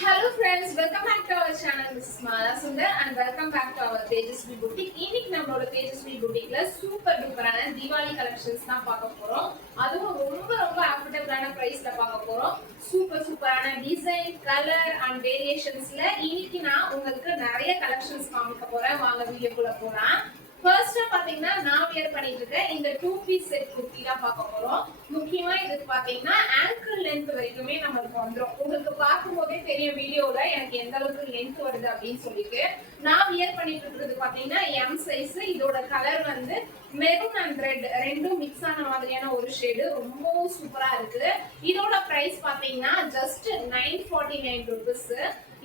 Hello friends, welcome back to our channel. This is Mala Sundar and welcome back to our Tejasvi Boutique. இன்னைக்கு நம்மளோட Tejasvi Boutiqueல super டூப்பரான Deepavali collections தான் பார்க்க போறோம். அதுவும் ரொம்ப அஃபோர்டபிளான பிரைஸ்ல பார்க்க போறோம். சூப்பரான டிசைன், கலர் அண்ட் வேரியேஷன்ஸ்ல இன்னைக்கு நான் உங்களுக்கு நிறைய கலெக்ஷன்ஸ் காமிக்க போறேன். வாங்க வீடியோக்குள்ள போலாம். ஃபர்ஸ்ட் பாத்தீங்கன்னா நான் வியர் பண்ணிட்டு இருக்கேன் இந்த 2 பீஸ் செட் குர்த்தி தான் பார்க்க போறோம். முக்கியமா இதுக்கு பாத்தீங்கன்னா ஆங்கிள் லென்த் வரைக்குமே நமக்கு வந்துரும். உங்களுக்கு பார்க்கும்போதே தெரியும் வீடியோல எனக்கு எந்த அளவுக்கு லென்த் வருது அப்படின்னு சொல்லிட்டு. நான் வியர் பண்ணிட்டு இருக்கிறது பாத்தீங்கன்னா எம் சைஸ். இதோட கலர் வந்து மெரூன் அண்ட் ரெட் ரெண்டும் மிக்ஸ் ஆன மாதிரியான ஒரு ஷேடு. ரொம்ப சூப்பரா இருக்கு. இதோட பிரைஸ் பாத்தீங்கன்னா ஜஸ்ட் 949 rupees.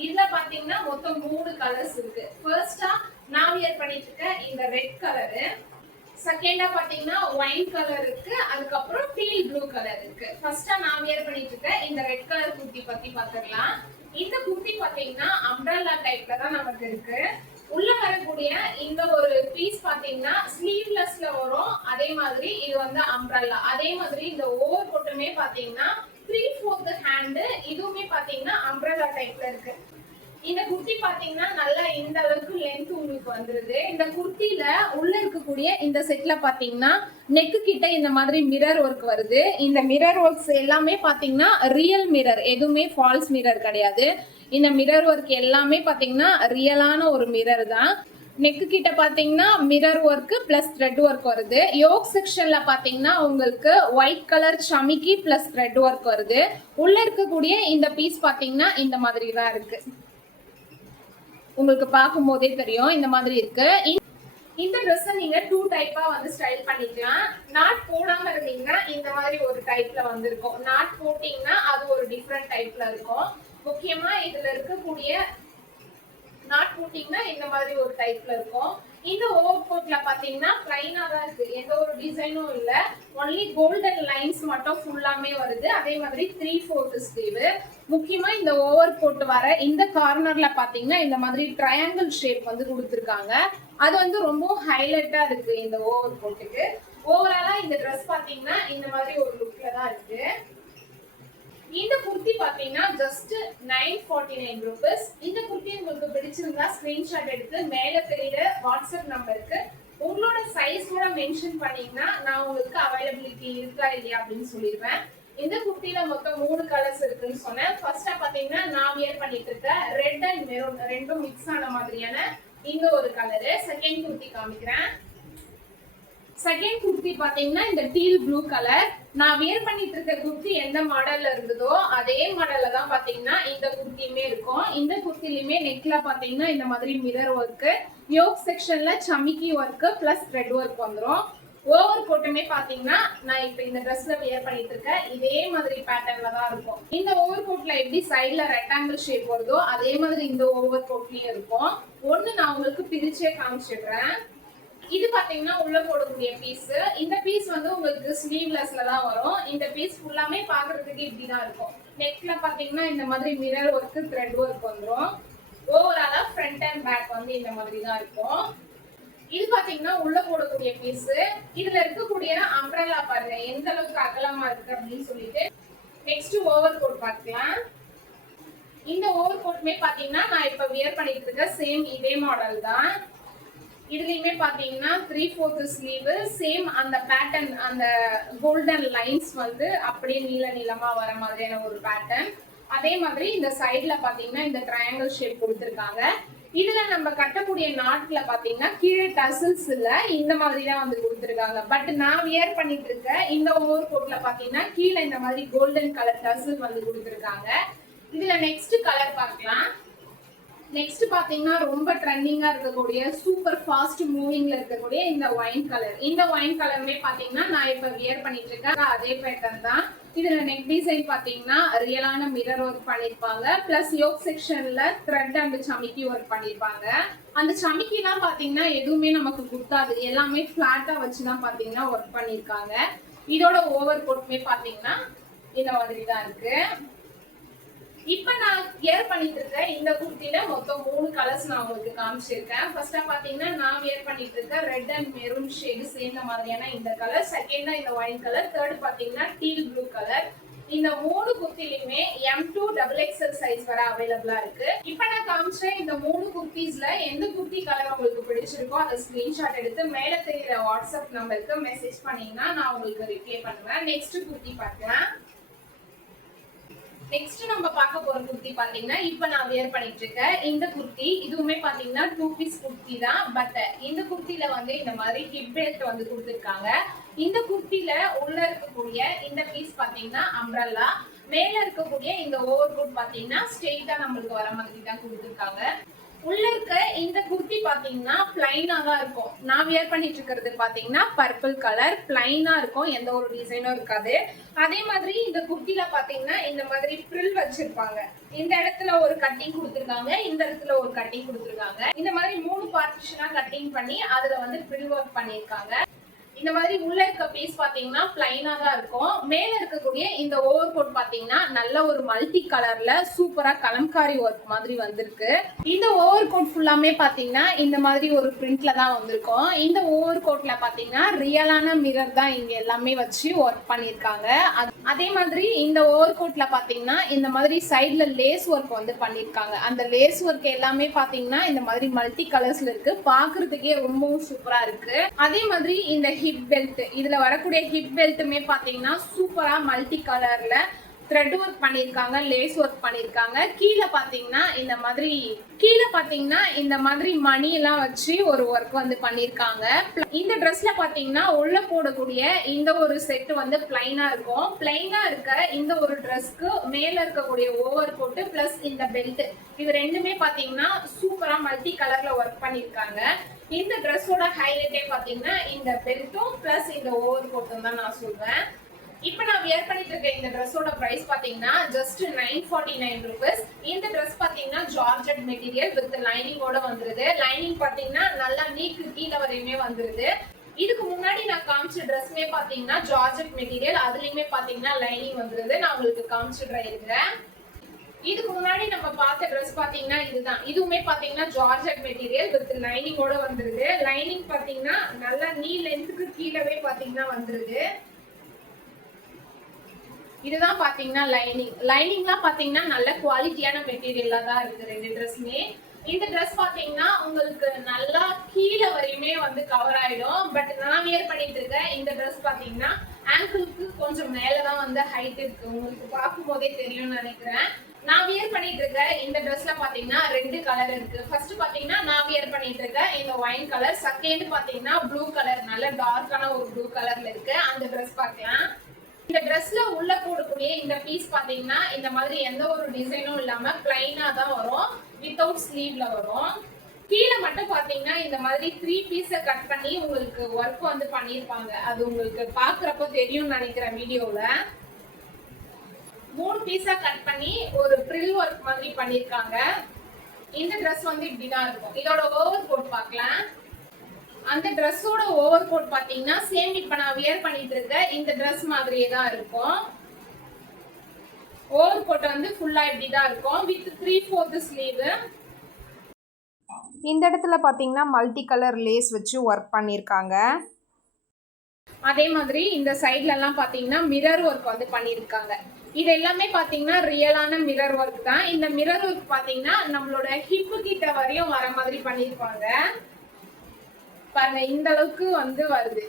இதுல பாத்தீங்கன்னா மொத்தம் 3 கலர்ஸ் இருக்கு. ஃபர்ஸ்டா நான் வியர் பண்ணிட்டு இருக்கேன் இந்த ரெட் கலரு, செகண்டா பாத்தீங்கன்னா ஒயின் கலர் இருக்கு, அதுக்கப்புறம் டீல் ப்ளூ கலர் இருக்கு. ஃபர்ஸ்டா நான் வியர் பண்ணிட்டு இருக்கேன் இந்த ரெட் கலர் குர்த்தி பத்தி பாத்துக்கலாம். இந்த குர்த்தி பாத்தீங்கன்னா அம்ப்ரெல்லா டைப்ல தான் நமக்கு இருக்கு. உள்ள வரக்கூடிய இந்த ஒரு பீஸ் பாத்தீங்கன்னா ஸ்லீவ்லெஸ்ல வரும். அதே மாதிரி இது வந்து அம்ப்ரெல்லா. அதே மாதிரி இந்த ஓவர் கோட்டுமே பாத்தீங்கன்னா 3/4 ஹேண்ட். இதுவுமே பாத்தீங்கன்னா அம்ப்ரெல்லா டைப்ல இருக்கு. இந்த குர்த்தி பாத்தீங்கன்னா நல்லா இந்த அளவுக்கு லென்த் உங்களுக்கு வந்துருது. இந்த குர்த்தில உள்ள இருக்கக்கூடிய இந்த செட்ல பாத்தீங்கன்னா நெக்கு கிட்ட இந்த மாதிரி மிரர் ஒர்க் வருது. இந்த மிரர் ஒர்க்ஸ் எல்லாமே பாத்தீங்கன்னா ரியல் மிரர், எதுவுமே ஃபால்ஸ் மிரர் கிடையாது. இந்த மிரர் ஒர்க் எல்லாமே பாத்தீங்கன்னா ரியலான ஒரு மிரர் தான். நெக்கு கிட்ட பாத்தீங்கன்னா mirror work plus thread work வருது. யோக் செக்ஷன்ல பாத்தீங்கன்னா உங்களுக்கு ஒயிட் கலர் சமிக்கி பிளஸ் த்ரெட் ஒர்க் வருது. உள்ள இருக்கக்கூடிய இந்த பீஸ் பாத்தீங்கன்னா இந்த மாதிரி தான் இருக்கு. உங்களுக்கு பார்க்கும் போதே தெரியும் இந்த மாதிரி இருக்கு. இந்த ட்ரெஸ் நீங்க 2 டைப்பா வந்து ஸ்டைல் பண்ணிக்கலாம். நாட் போடாம இருந்தீங்கன்னா இந்த மாதிரி ஒரு டைப்ல வந்து இருக்கும். நாட் போட்டீங்கன்னா அது ஒரு டிஃப்ரெண்ட் டைப்ல இருக்கும். முக்கியமா இதுல இருக்கக்கூடிய நாட் போட்டீங்கன்னா இந்த மாதிரி ஒரு டைப்ல இருக்கும். இந்த ஓவர் கோட்ல பாத்தீங்கன்னா பிளைனா தான் இருக்கு. எந்த ஒரு டிசைனும் இல்ல. ஒன்லி கோல்டன் லைன்ஸ் மட்டும் ஃபுல்லாமே வருது. அதே மாதிரி 3/4 ஸ்லீவ். முக்கியமா இந்த ஓவர் கோட் வர இந்த கார்னர்ல பாத்தீங்கன்னா இந்த மாதிரி ட்ரையாங்கிள் ஷேப் வந்து கொடுத்திருக்காங்க. அது வந்து ரொம்ப ஹைலைட்டா இருக்கு இந்த ஓவர் கோட்டுக்கு. ஓவராலா இந்த ட்ரெஸ் பாத்தீங்கன்னா இந்த மாதிரி ஒரு லுக்ல தான் இருக்கு. இந்த குர்த்தி பாத்தீங்கன்னா ஜஸ்ட் 949 rupees. இந்த குர்த்தி உங்களுக்கு பிடிச்சிருந்தா ஸ்கிரீன்ஷாட் எடுத்து மேல தெரியுற வாட்ஸ்அப் நம்பருக்கு உங்களோட சைஸோட மென்ஷன் பண்ணீங்கன்னா நான் உங்களுக்கு அவைலபிலிட்டி இருக்கா இல்லையா அப்படின்னு சொல்லிடுவேன். இந்த குர்த்தில மொத்தம் 3 கலர்ஸ் இருக்குன்னு சொன்னேன். ஃபர்ஸ்டா பாத்தீங்கன்னா நான் வியர் பண்ணிட்டு இருக்க ரெட் அண்ட் மெரூன் ரெண்டும் மிக்ஸ் ஆன மாதிரியான இந்த ஒரு கலரு. செகண்ட் குர்த்தி காமிக்கிறேன். செகண்ட் குர்த்தி பாத்தீங்கன்னா இந்த டீல் ப்ளூ கலர். நான் வியர் பண்ணிட்டு இருக்க குர்த்தி எந்த மாடல்ல இருந்ததோ அதே மாடல்ல தான் பாத்தீங்கன்னா இந்த குர்த்தியுமே இருக்கும். இந்த குர்த்திலுமே நெக்ல பாத்தீங்கன்னா இந்த மாதிரி மிரர் ஒர்க், யோக் செக்ஷன்ல சமிக்கி ஒர்க் பிளஸ் த்ரெட் ஒர்க் வந்துரும். ஓவர் கோட்டுமே பாத்தீங்கன்னா நான் இப்ப இந்த ட்ரெஸ்ல வியர் பண்ணிட்டு இருக்கேன் இதே மாதிரி பேட்டர்ன்ல தான் இருக்கும். இந்த ஓவர் கோட்ல எப்படி சைடுல ரெக்டாங்கிள் ஷேப் வருதோ அதே மாதிரி இந்த ஓவர் கோட்லயும் இருக்கும். ஒண்ணு நான் உங்களுக்கு பிரிச்சே காமிச்சிடுறேன். இது பாத்தீங்கன்னா உள்ள போடக்கூடிய பீஸ். இந்த பீஸ் வந்து உங்களுக்கு ஸ்லீவ்லெஸ்ல தான் வரும். இந்த பீஸ் ஃபுல்லாமே பாக்குறதுக்கு இப்படிதான் இருக்கும். நெக்ல பாத்தீங்கன்னா இந்த மாதிரி மிரர் ஒர்க், த்ரெட் ஒர்க் வந்துரும். ஓவராலா ஃப்ரண்ட் அண்ட் பேக் வந்து இந்த மாதிரி தான் இருக்கும். இது பாத்தீங்கன்னா உள்ள போடக்கூடிய பீஸ். இதுல இருக்கக்கூடிய அம்ப்ரெல்லா பாருங்க எந்த அளவுக்கு அகலமா இருக்கு அப்படின்னு சொல்லிட்டு. நெக்ஸ்ட் ஓவர் கோட் பார்க்கலாம். இந்த ஓவர் கோட்மே பாத்தீங்கன்னா நான் இப்ப வியர் பண்ணிட்டு இருக்க சேம் இதே மாடல் தான். இதுலயுமே பாத்தீங்கன்னா 3/4 ஸ்லீவ், சேம் அந்த பேட்டர்ன், அந்த கோல்டன் லைன்ஸ் வந்து அப்படியே நீளமா வர மாதிரியான ஒரு பேட்டர்ன். அதே மாதிரி இந்த சைடுல பாத்தீங்கன்னா இந்த ட்ரையாங்கிள் ஷேப் கொடுத்திருக்காங்க. இதுல நம்ம கட்டக்கூடிய நாட்ல பாத்தீங்கன்னா கீழே டசல்ஸ் இல்ல, இந்த மாதிரி தான் வந்து கொடுத்திருக்காங்க. பட் நான் வியர் பண்ணிட்டு இருக்க இந்த ஓவர் கோட்ல பாத்தீங்கன்னா கீழே இந்த மாதிரி கோல்டன் கலர் டசல் வந்து கொடுத்திருக்காங்க. இதுல நெக்ஸ்ட் கலர் பார்க்கலாம். நெக்ஸ்ட் பாத்தீங்கன்னா ரொம்ப ட்ரெண்டிங்கா இருக்கக்கூடிய சூப்பர் ஃபாஸ்ட் மூவிங்ல இருக்கக்கூடிய இந்த ஒயின் கலர். இந்த ஒயின் கலருமே பாத்தீங்கன்னா நான் இப்ப வியர் பண்ணிட்டு இருக்கேன் அதே பேட்டர்ன் தான். இதுல நெக் டிசைன் பாத்தீங்கன்னா ரியலான மிரர் ஒர்க் பண்ணிருப்பாங்க. பிளஸ் யோக் செக்ஷன்ல த்ரெட் அண்ட் சமிக்கி ஒர்க் பண்ணிருப்பாங்க. அந்த சமிக்கிலாம் பாத்தீங்கன்னா எதுவுமே நமக்கு குத்தாது, எல்லாமே பிளாட்டா வச்சுதான் பாத்தீங்கன்னா ஒர்க் பண்ணிருக்காங்க. இதோட ஓவர் கோட்மே பாத்தீங்கன்னா இந்த மாதிரி தான் இருக்கு. இப்ப நான் வியர் பண்ணிட்டு இருக்க இந்த குர்த்தில மொத்தம் 3 கலர்ஸ் நான் உங்களுக்கு காமிச்சிருக்கேன். ஃபர்ஸ்டா பாத்தீங்கன்னா நான் வியர் பண்ணிட்டு இருக்க ரெட் அண்ட் மெரூன் ஷேட் சேர்ந்த மாதிரியான இந்த கலர், செகண்டா இந்த ஒயின் கலர், தேர்ட் பாத்தீங்கன்னா டீல் ப்ளூ கலர். இந்த 3 குர்த்திலயுமே M2 XXL சைஸ் வர அவைலபிளா இருக்கு. இப்போ நான் காமிச்ச இந்த 3 குர்த்திஸ்ல எந்த குர்த்தி கலர் உங்களுக்கு பிடிச்சிருக்கோ அதை ஸ்கிரீன்ஷாட் எடுத்து மேல தெரியுற வாட்ஸ்அப் நம்பருக்கு மெசேஜ் பண்ணீங்கன்னா நான் உங்களுக்கு ரிப்ளை பண்ணுவேன். நெக்ஸ்ட் குர்த்தி பார்க்கலாம். நெக்ஸ்ட் நம்ம பார்க்க போற குர்த்தி பாத்தீங்கன்னா இப்ப நான் வியர் பண்ணிட்டு இருக்கேன் இந்த குர்த்தி. இதுவுமே பாத்தீங்கன்னா 2 பீஸ் குர்த்தி தான். பட் இந்த குர்த்தில வந்து இந்த மாதிரி ஹிப் பெல்ட் வந்து கொடுத்திருக்காங்க. இந்த குர்த்தில உள்ள இருக்கக்கூடிய இந்த பீஸ் பாத்தீங்கன்னா அம்ப்ரெல்லா, மேல இருக்கக்கூடிய இந்த ஓவர் கோட் பாத்தீங்கன்னா ஸ்ட்ரெயிட்டா நம்மளுக்கு வர மாதிரி தான் கொடுத்திருக்காங்க. உள்ள இருக்க இந்த குர்த்தி பாத்தீங்கன்னா பிளைனா தான் இருக்கும். நான் வியர் பண்ணிட்டு இருக்கிறது பாத்தீங்கன்னா பர்பிள் கலர், பிளைனா இருக்கும், எந்த ஒரு டிசைனும் இருக்காது. அதே மாதிரி இந்த குர்த்தில பாத்தீங்கன்னா இந்த மாதிரி ஃப்ரில் வச்சிருப்பாங்க. இந்த இடத்துல ஒரு கட்டிங் கொடுத்திருக்காங்க, இந்த இடத்துல ஒரு கட்டிங் கொடுத்திருக்காங்க. இந்த மாதிரி 3 பார்ட்டிஷனா கட்டிங் பண்ணி அதுல வந்து ஃப்ரில் ஒர்க் பண்ணிருக்காங்க. இந்த மாதிரி உள்ள இருக்க பீஸ் பாத்தீங்கன்னா பிளைனா தான் இருக்கும். மேல இருக்கக்கூடிய இந்த ஓவர் கோட் பாத்தீங்கன்னா நல்ல ஒரு மல்டி கலர்ல சூப்பரா கலம்காரி ஒர்க் மாதிரி வந்திருக்கு. இந்த ஓவர் கோட் ஃபுல்லாமே பாத்தீங்கன்னா இந்த மாதிரி ஒரு பிரிண்ட்ல தான் வந்திருக்கும். இந்த ஓவர் கோட்ல பாத்தீங்கன்னா ரியலான மிரர் தான் இங்க எல்லாமே வச்சு ஒர்க் பண்ணிருக்காங்க. அதே மாதிரி இந்த ஓவர் கோட்ல பாத்தீங்கன்னா இந்த மாதிரி சைட்ல லேஸ் ஒர்க் வந்து பண்ணிருக்காங்க. அந்த லேஸ் ஒர்க் எல்லாமே பாத்தீங்கன்னா இந்த மாதிரி மல்டி கலர்ஸ்ல இருக்கு. பாக்குறதுக்கே ரொம்பவும் சூப்பரா இருக்கு. அதே மாதிரி இந்த ஹிப் பெல்ட், இதுல வரக்கூடிய ஹிப் பெல்ட்டுமே பாத்தீங்கன்னா சூப்பரா மல்டி கலர்ல த்ரெட் ஒர்க் பண்ணிருக்காங்க, லேஸ் ஒர்க் பண்ணிருக்காங்க. கீழே பாத்தீங்கன்னா இந்த மாதிரி மணி எல்லாம் வச்சு ஒரு ஒர்க் வந்து பண்ணிருக்காங்க. இந்த ட்ரெஸ்ல பாத்தீங்கன்னா உள்ள போடக்கூடிய இந்த ஒரு செட் வந்து பிளைனா இருக்கும். பிளைனா இருக்க இந்த ஒரு ட்ரெஸ்க்கு மேல இருக்கக்கூடிய ஓவர் கோட் பிளஸ் இந்த பெல்ட், இது ரெண்டுமே பாத்தீங்கன்னா சூப்பரா மல்டி கலர்ல ஒர்க் பண்ணிருக்காங்க. இந்த ட்ரெஸ்ஸோட ஹைலைட்டே பாத்தீங்கன்னா இந்த பெல்ட்டும் பிளஸ் இந்த ஓவர் கோட்டும் தான் நான் சொல்வேன். இப்போ நான் வியர் பண்ணிட்டு இருக்க இந்த ட்ரெஸ்ஸோட பிரைஸ் பாத்தீங்கன்னா ஜஸ்ட் 949 rupees. இந்த ட்ரெஸ் பாத்தீங்கன்னா ஜார்ஜெட் மெட்டீரியல் வித் லைனிங்கோட வந்துருது. லைனிங் பாத்தீங்கன்னா நல்லா நீக்கு கீழே வரையுமே வந்துருது. இதுக்கு முன்னாடி நான் காமிச்ச ட்ரெஸ்மே பாத்தீங்கன்னா ஜார்ஜெட் மெட்டீரியல், அதுலயுமே பாத்தீங்கன்னா லைனிங் வந்துருது. நான் உங்களுக்கு காமிச்சிடுறேன் இருக்கிறேன். இதுக்கு முன்னாடி நம்ம பார்த்த ட்ரெஸ் பாத்தீங்கன்னா இதுதான். இதுவுமே பாத்தீங்கன்னா ஜார்ஜெட் மெட்டீரியல் வித் லைனிங்கோட வந்துருது. லைனிங் பாத்தீங்கன்னா நல்லா நீ லென்த்துக்கு கீழவே பாத்தீங்கன்னா வந்துருது. இதுதான் பாத்தீங்கன்னா லைனிங்லாம் பாத்தீங்கன்னா நல்ல குவாலிட்டியான மெட்டீரியலா தான் இருக்கு ரெண்டு ட்ரெஸ்மே. இந்த ட்ரெஸ் பாத்தீங்கன்னா உங்களுக்கு நல்லா கீழே வரையுமே வந்து கவர் ஆயிடும். பட் நான் வியர் பண்ணிட்டு இருக்கேன் இந்த ட்ரெஸ் பாத்தீங்கன்னா ஆங்கிளுக்கு கொஞ்சம் மேலதான் வந்து ஹைட் இருக்கு. உங்களுக்கு பார்க்கும் போதே தெரியும்னு நினைக்கிறேன். நான் வியர் பண்ணிட்டு இருக்க இந்த ட்ரெஸ்ல பாத்தீங்கன்னா 2 கலர் இருக்கு. ஃபர்ஸ்ட் பாத்தீங்கன்னா நான் வியர் பண்ணிட்டு இருக்க இந்த ஒயின் கலர், செகண்ட் பாத்தீங்கன்னா ப்ளூ கலர், நல்ல டார்க்கான ஒரு ப்ளூ கலர்ல இருக்கு. அந்த ட்ரெஸ் பார்க்கலாம். இந்த ட்ரெஸ்ல உள்ள போடக்கூடிய இந்த பீஸ் பாத்தீங்கன்னா இந்த மாதிரி எந்த ஒரு டிசைனும் இல்லாம பிளைனா தான் வரும், வித்தவுட் ஸ்லீவ்ல வரும். கீழே மட்டும் பாத்தீங்கன்னா இந்த மாதிரி 3 பீஸை கட் பண்ணி உங்களுக்கு ஒர்க் வந்து பண்ணிருப்பாங்க. அது உங்களுக்கு பாக்குறப்போ தெரியும்னு நினைக்கிறேன். வீடியோல 3 பீஸா கட் பண்ணி ஒரு ஃப்ரில் ஒர்க் மாதிரி பண்ணிருக்காங்க. இந்த ட்ரெஸ் வந்து இப்படிதான் இருக்கும். இதோட ஓவர் கோட் பார்க்கலாம். அந்த ட்ரெஸ்ஸோட ஓவர் கோட் பாத்தீங்கன்னா சேம் இப்ப நான் வியர் பண்ணிட்டு இருக்க இந்த ட்ரெஸ் மாதிரியே தான் இருக்கும். ஓவர் கோட் வந்து ஃபுல்லா இப்படிதான் இருக்கும் வித் 3/4 ஸ்லீவ். இந்த இடத்துல பாத்தீங்கன்னா மல்டி கலர் லேஸ் வச்சு ஒர்க் பண்ணிருக்காங்க. அதே மாதிரி இந்த சைட்ல எல்லாம் பாத்தீங்கன்னா மிரர் ஒர்க் வந்து பண்ணிருக்காங்க. இது எல்லாமே பாத்தீங்கன்னா ரியலான மிரர் ஒர்க் தான். இந்த மிரர் ஒர்க் பாத்தீங்கன்னா நம்மளோட ஹிப் கிட்ட வரையும் வர மாதிரி பண்ணிருப்பாங்க. பாருங்க இந்த அளவுக்கு வந்து வருது.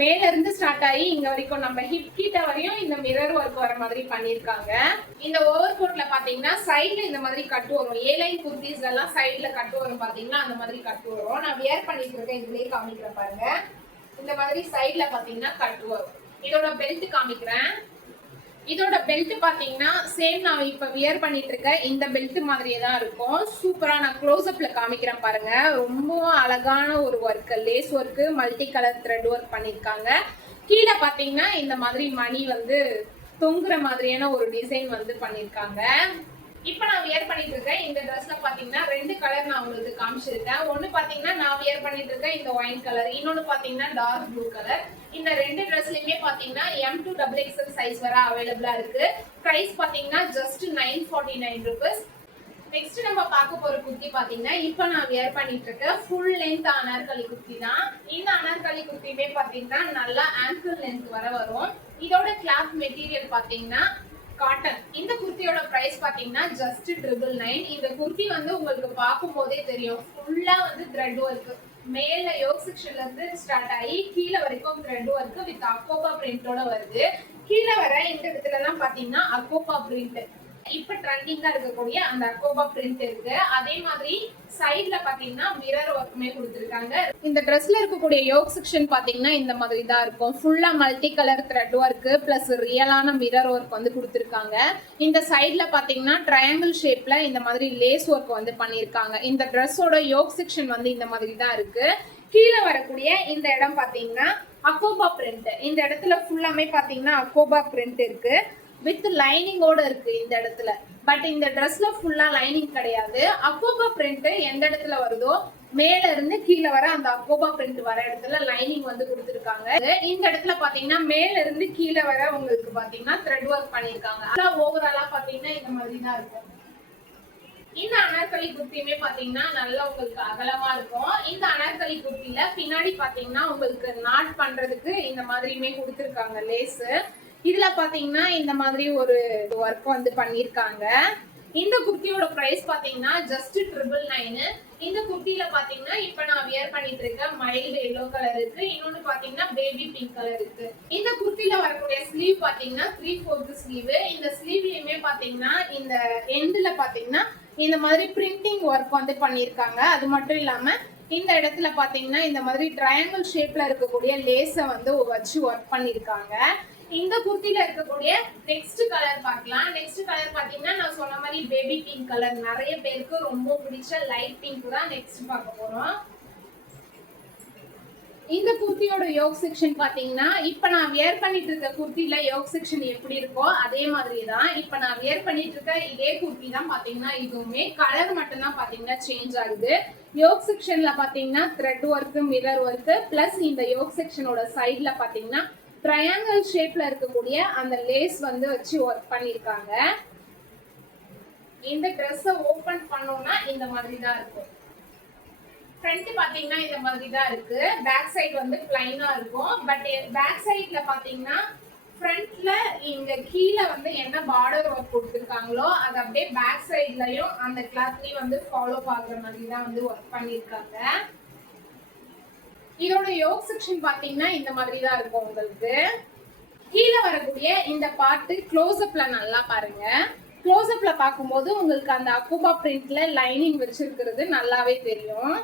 மேல இருந்து ஸ்டார்ட் ஆகி இங்க வரைக்கும் நம்ம ஹிப் கிட்ட வரையும் இந்த மிரர் ஒர்க் வர மாதிரி பண்ணிருக்காங்க. இந்த ஓவர் கோட்ல பாத்தீங்கன்னா சைட்ல இந்த மாதிரி கட்டு வரும். ஏலைன் குர்த்திஸ் எல்லாம் சைட்ல கட்டு வரும் பாத்தீங்கன்னா அந்த மாதிரி கட்டு வரும். நான் வியர் பண்ணிட்டு இருக்கேன், இதுலயே காமிக்கிறேன் பாருங்க. இந்த மாதிரி சைட்ல பாத்தீங்கன்னா கட்டு வரும். இதோட பெல்ட் காமிக்கிறேன். இதோட பெல்ட் பாத்தீங்கன்னா சேம் நான் இப்ப வியர் பண்ணிட்டு இருக்க இந்த பெல்ட் மாதிரியே தான் இருக்கும். சூப்பரா நான் க்ளோஸ் அப்ல காமிக்கிறேன் பாருங்க. ரொம்ப அழகான ஒரு work, lace work, multi colour thread work பண்ணிருக்காங்க. கீழே பாத்தீங்கன்னா இந்த மாதிரி மணி வந்து தொங்குற மாதிரியான ஒரு டிசைன் வந்து பண்ணிருக்காங்க. இப்ப நான் வியர் பண்ணிட்டு இருக்கேன் இந்த ட்ரெஸ்ல பாத்தீங்கன்னா 2 கலர் நான் உங்களுக்கு காமிச்சிருக்கேன். ஒன்னு பாத்தீங்கன்னா நான் வியர் பண்ணிட்டு இருக்கேன் இந்த ஒயின் கலர், இன்னொன்னு பாத்தீங்கன்னா டார்க் ப்ளூ கலர். இந்த 2 ட்ரெஸ்லயுமே பாத்தீங்கன்னா M2 XXL சைஸ் வர அவைலபிளா இருக்கு. பிரைஸ் பாத்தீங்கன்னா ஜஸ்ட் 949 rupees. நெக்ஸ்ட் நம்ம பார்க்க போற குர்த்தி பாத்தீங்கன்னா இப்ப நான் வியர் பண்ணிட்டு இருக்க ஃபுல் லென்த் அனார்கலி குர்த்தி தான். இந்த அனார்கலி குர்த்தியுமே பாத்தீங்கன்னா நல்லா ஆங்கிள் லென்த் வரும். இதோட கிளாத் மெட்டீரியல் பாத்தீங்கன்னா காட்டன். இந்த குர்த்தியோட பிரைஸ் பாத்தீங்கன்னா ஜஸ்ட் 999. இந்த குர்த்தி வந்து உங்களுக்கு பார்க்கும் போதே தெரியும் ஃபுல்லா வந்து த்ரெட் ஒர்க். மேல யோக் செக்ஷன்ல இருந்து ஸ்டார்ட் ஆகி கீழே வரைக்கும் த்ரெட் ஒர்க் வித் அக்கோபா பிரிண்டோட வருது. கீழே வர இந்த இடத்துல எல்லாம் பாத்தீங்கன்னா அக்கோபா பிரிண்ட், இப்ப ட்ரெண்டிங்கா இருக்கக்கூடிய அந்த அக்கோபா பிரிண்ட் இருக்கு. அதே மாதிரி சைடுல பாத்தீங்கன்னா மிரர் ஒர்க்குமே கொடுத்திருக்காங்க. இந்த ட்ரெஸ்ல இருக்கக்கூடிய யோக் செக்ஷன் பாத்தீங்கன்னா இந்த மாதிரி தான் இருக்கும். ஃபுல்லா multi colour thread work plus ரியலான மிரர் ஒர்க் வந்து கொடுத்திருக்காங்க. இந்த சைடுல பாத்தீங்கன்னா ட்ரையாங்கிள் ஷேப்ல இந்த மாதிரி லேஸ் ஒர்க் வந்து பண்ணிருக்காங்க. இந்த ட்ரெஸ்ஸோட யோக் செக்ஷன் வந்து இந்த மாதிரி தான் இருக்கு. கீழே வரக்கூடிய இந்த இடம் பாத்தீங்கன்னா அக்கோபா பிரிண்ட். இந்த இடத்துல ஃபுல்லாமே பாத்தீங்கன்னா அக்கோபா பிரிண்ட் இருக்கு வித் லைனிங்கோட இருக்கு இந்த இடத்துல. பட் இந்த ட்ரெஸ்ல ஃபுல்லா லைனிங் கிடையாது. அக்கோபா பிரிண்ட் எந்த இடத்துல வருதோ மேல இருந்து கீழே வர அந்த அக்கோபா பிரிண்ட் வர இடத்துல லைனிங் வந்து கொடுத்துருக்காங்க. இந்த இடத்துல பாத்தீங்கன்னா மேல இருந்து கீழே வர உங்களுக்கு பாத்தீங்கன்னா த்ரெட் ஒர்க் பண்ணிருக்காங்க. ஓவராலா பாத்தீங்கன்னா இந்த மாதிரி தான் இருக்கும். இந்த அனார்கலி குர்த்தியுமே பாத்தீங்கன்னா நல்லா உங்களுக்கு அகலமா இருக்கும். இந்த அனார்கலி குர்த்தில பின்னாடி பாத்தீங்கன்னா உங்களுக்கு நாட் பண்றதுக்கு இந்த மாதிரியுமே கொடுத்துருக்காங்க லேஸ். இதுல பாத்தீங்கன்னா இந்த மாதிரி ஒரு ஒர்க் வந்து பண்ணிருக்காங்க. இந்த குர்த்தியோட பிரைஸ் பாத்தீங்கன்னா ஜஸ்ட் 999. இந்த குர்த்தில பாத்தீங்கன்னா இப்ப நான் வியர் பண்ணிட்டு இருக்க மைல்டு எல்லோ கலர் இருக்கு, இன்னொன்னு பாத்தீங்கன்னா பேபி பிங்க் கலர் இருக்கு. இந்த குர்த்தில வரக்கூடிய ஸ்லீவ் பாத்தீங்கன்னா 3/4 ஸ்லீவ். இந்த ஸ்லீவ்லயுமே பாத்தீங்கன்னா இந்த எண்ட்ல பாத்தீங்கன்னா இந்த மாதிரி பிரிண்டிங் ஒர்க் வந்து பண்ணிருக்காங்க. அது மட்டும் இல்லாம இந்த இடத்துல பாத்தீங்கன்னா இந்த மாதிரி ட்ரையாங்கிள் ஷேப்ல இருக்கக்கூடிய லேஸ வந்து வச்சு ஒர்க் பண்ணிருக்காங்க. இந்த குர்த்தில இருக்கக்கூடிய நெக்ஸ்ட் கலர் பார்க்கலாம். நெக்ஸ்ட் கலர் பாத்தீங்கன்னா நான் சொன்ன மாதிரி பேபி பிங்க் கலர். நிறைய பேருக்கு ரொம்ப பிடிச்ச லைட் பிங்க் தான் நெக்ஸ்ட் பார்க்க போறோம். இந்த குர்த்தியோட யோக் செக்ஷன் பாத்தீங்கன்னா இப்ப நான் வியர் பண்ணிட்டு இருக்க குர்த்தில யோக் செக்ஷன் எப்படி இருக்கோ அதே மாதிரி தான் இப்ப நான் வியர் பண்ணிட்டு இருக்க இதே குர்த்தி தான் பாத்தீங்கன்னா இதுவுமே கலர் மட்டும் தான் பாத்தீங்கன்னா சேஞ்ச் ஆகுது. யோக் செக்ஷன்ல பாத்தீங்கன்னா thread work mirror work plus இந்த யோக் செக்ஷனோட சைடுல பாத்தீங்கன்னா ட்ரையாங்கிள் ஷேப்ல இருக்கக்கூடிய அந்த லேஸ் வந்து வச்சு ஒர்க் பண்ணிருக்காங்க. இந்த ட்ரெஸ்ஸை ஓபன் பண்ணோம்னா இந்த மாதிரி தான் இருக்கும். ஃப்ரண்ட் பாத்தீங்கன்னா இந்த மாதிரி தான் இருக்கு. பேக் சைடு வந்து பிளைனா இருக்கும். பட் பேக் சைடுல பாத்தீங்கன்னா ஃப்ரண்ட்ல இங்க கீழே வந்து என்ன பார்டர் ஒர்க் கொடுத்துருக்காங்களோ அது அப்படியே பேக் சைட்லயும் அந்த கிளாத்லயும் வந்து ஃபாலோ பாக்குற மாதிரி தான் வந்து ஒர்க் பண்ணிருக்காங்க. இதோட யோக் செக்ஷன் பாத்தீங்கன்னா இந்த மாதிரி தான் இருக்கும். உங்களுக்கு கீழே வரக்கூடிய இந்த பார்ட் க்ளோஸ்அப்ல நல்லா பாருங்க. க்ளோஸ்அப்ல பார்க்கும்போது உங்களுக்கு அந்த அக்கோபா பிரிண்ட்ல லைனிங் வச்சிருக்கிறது நல்லாவே தெரியும்.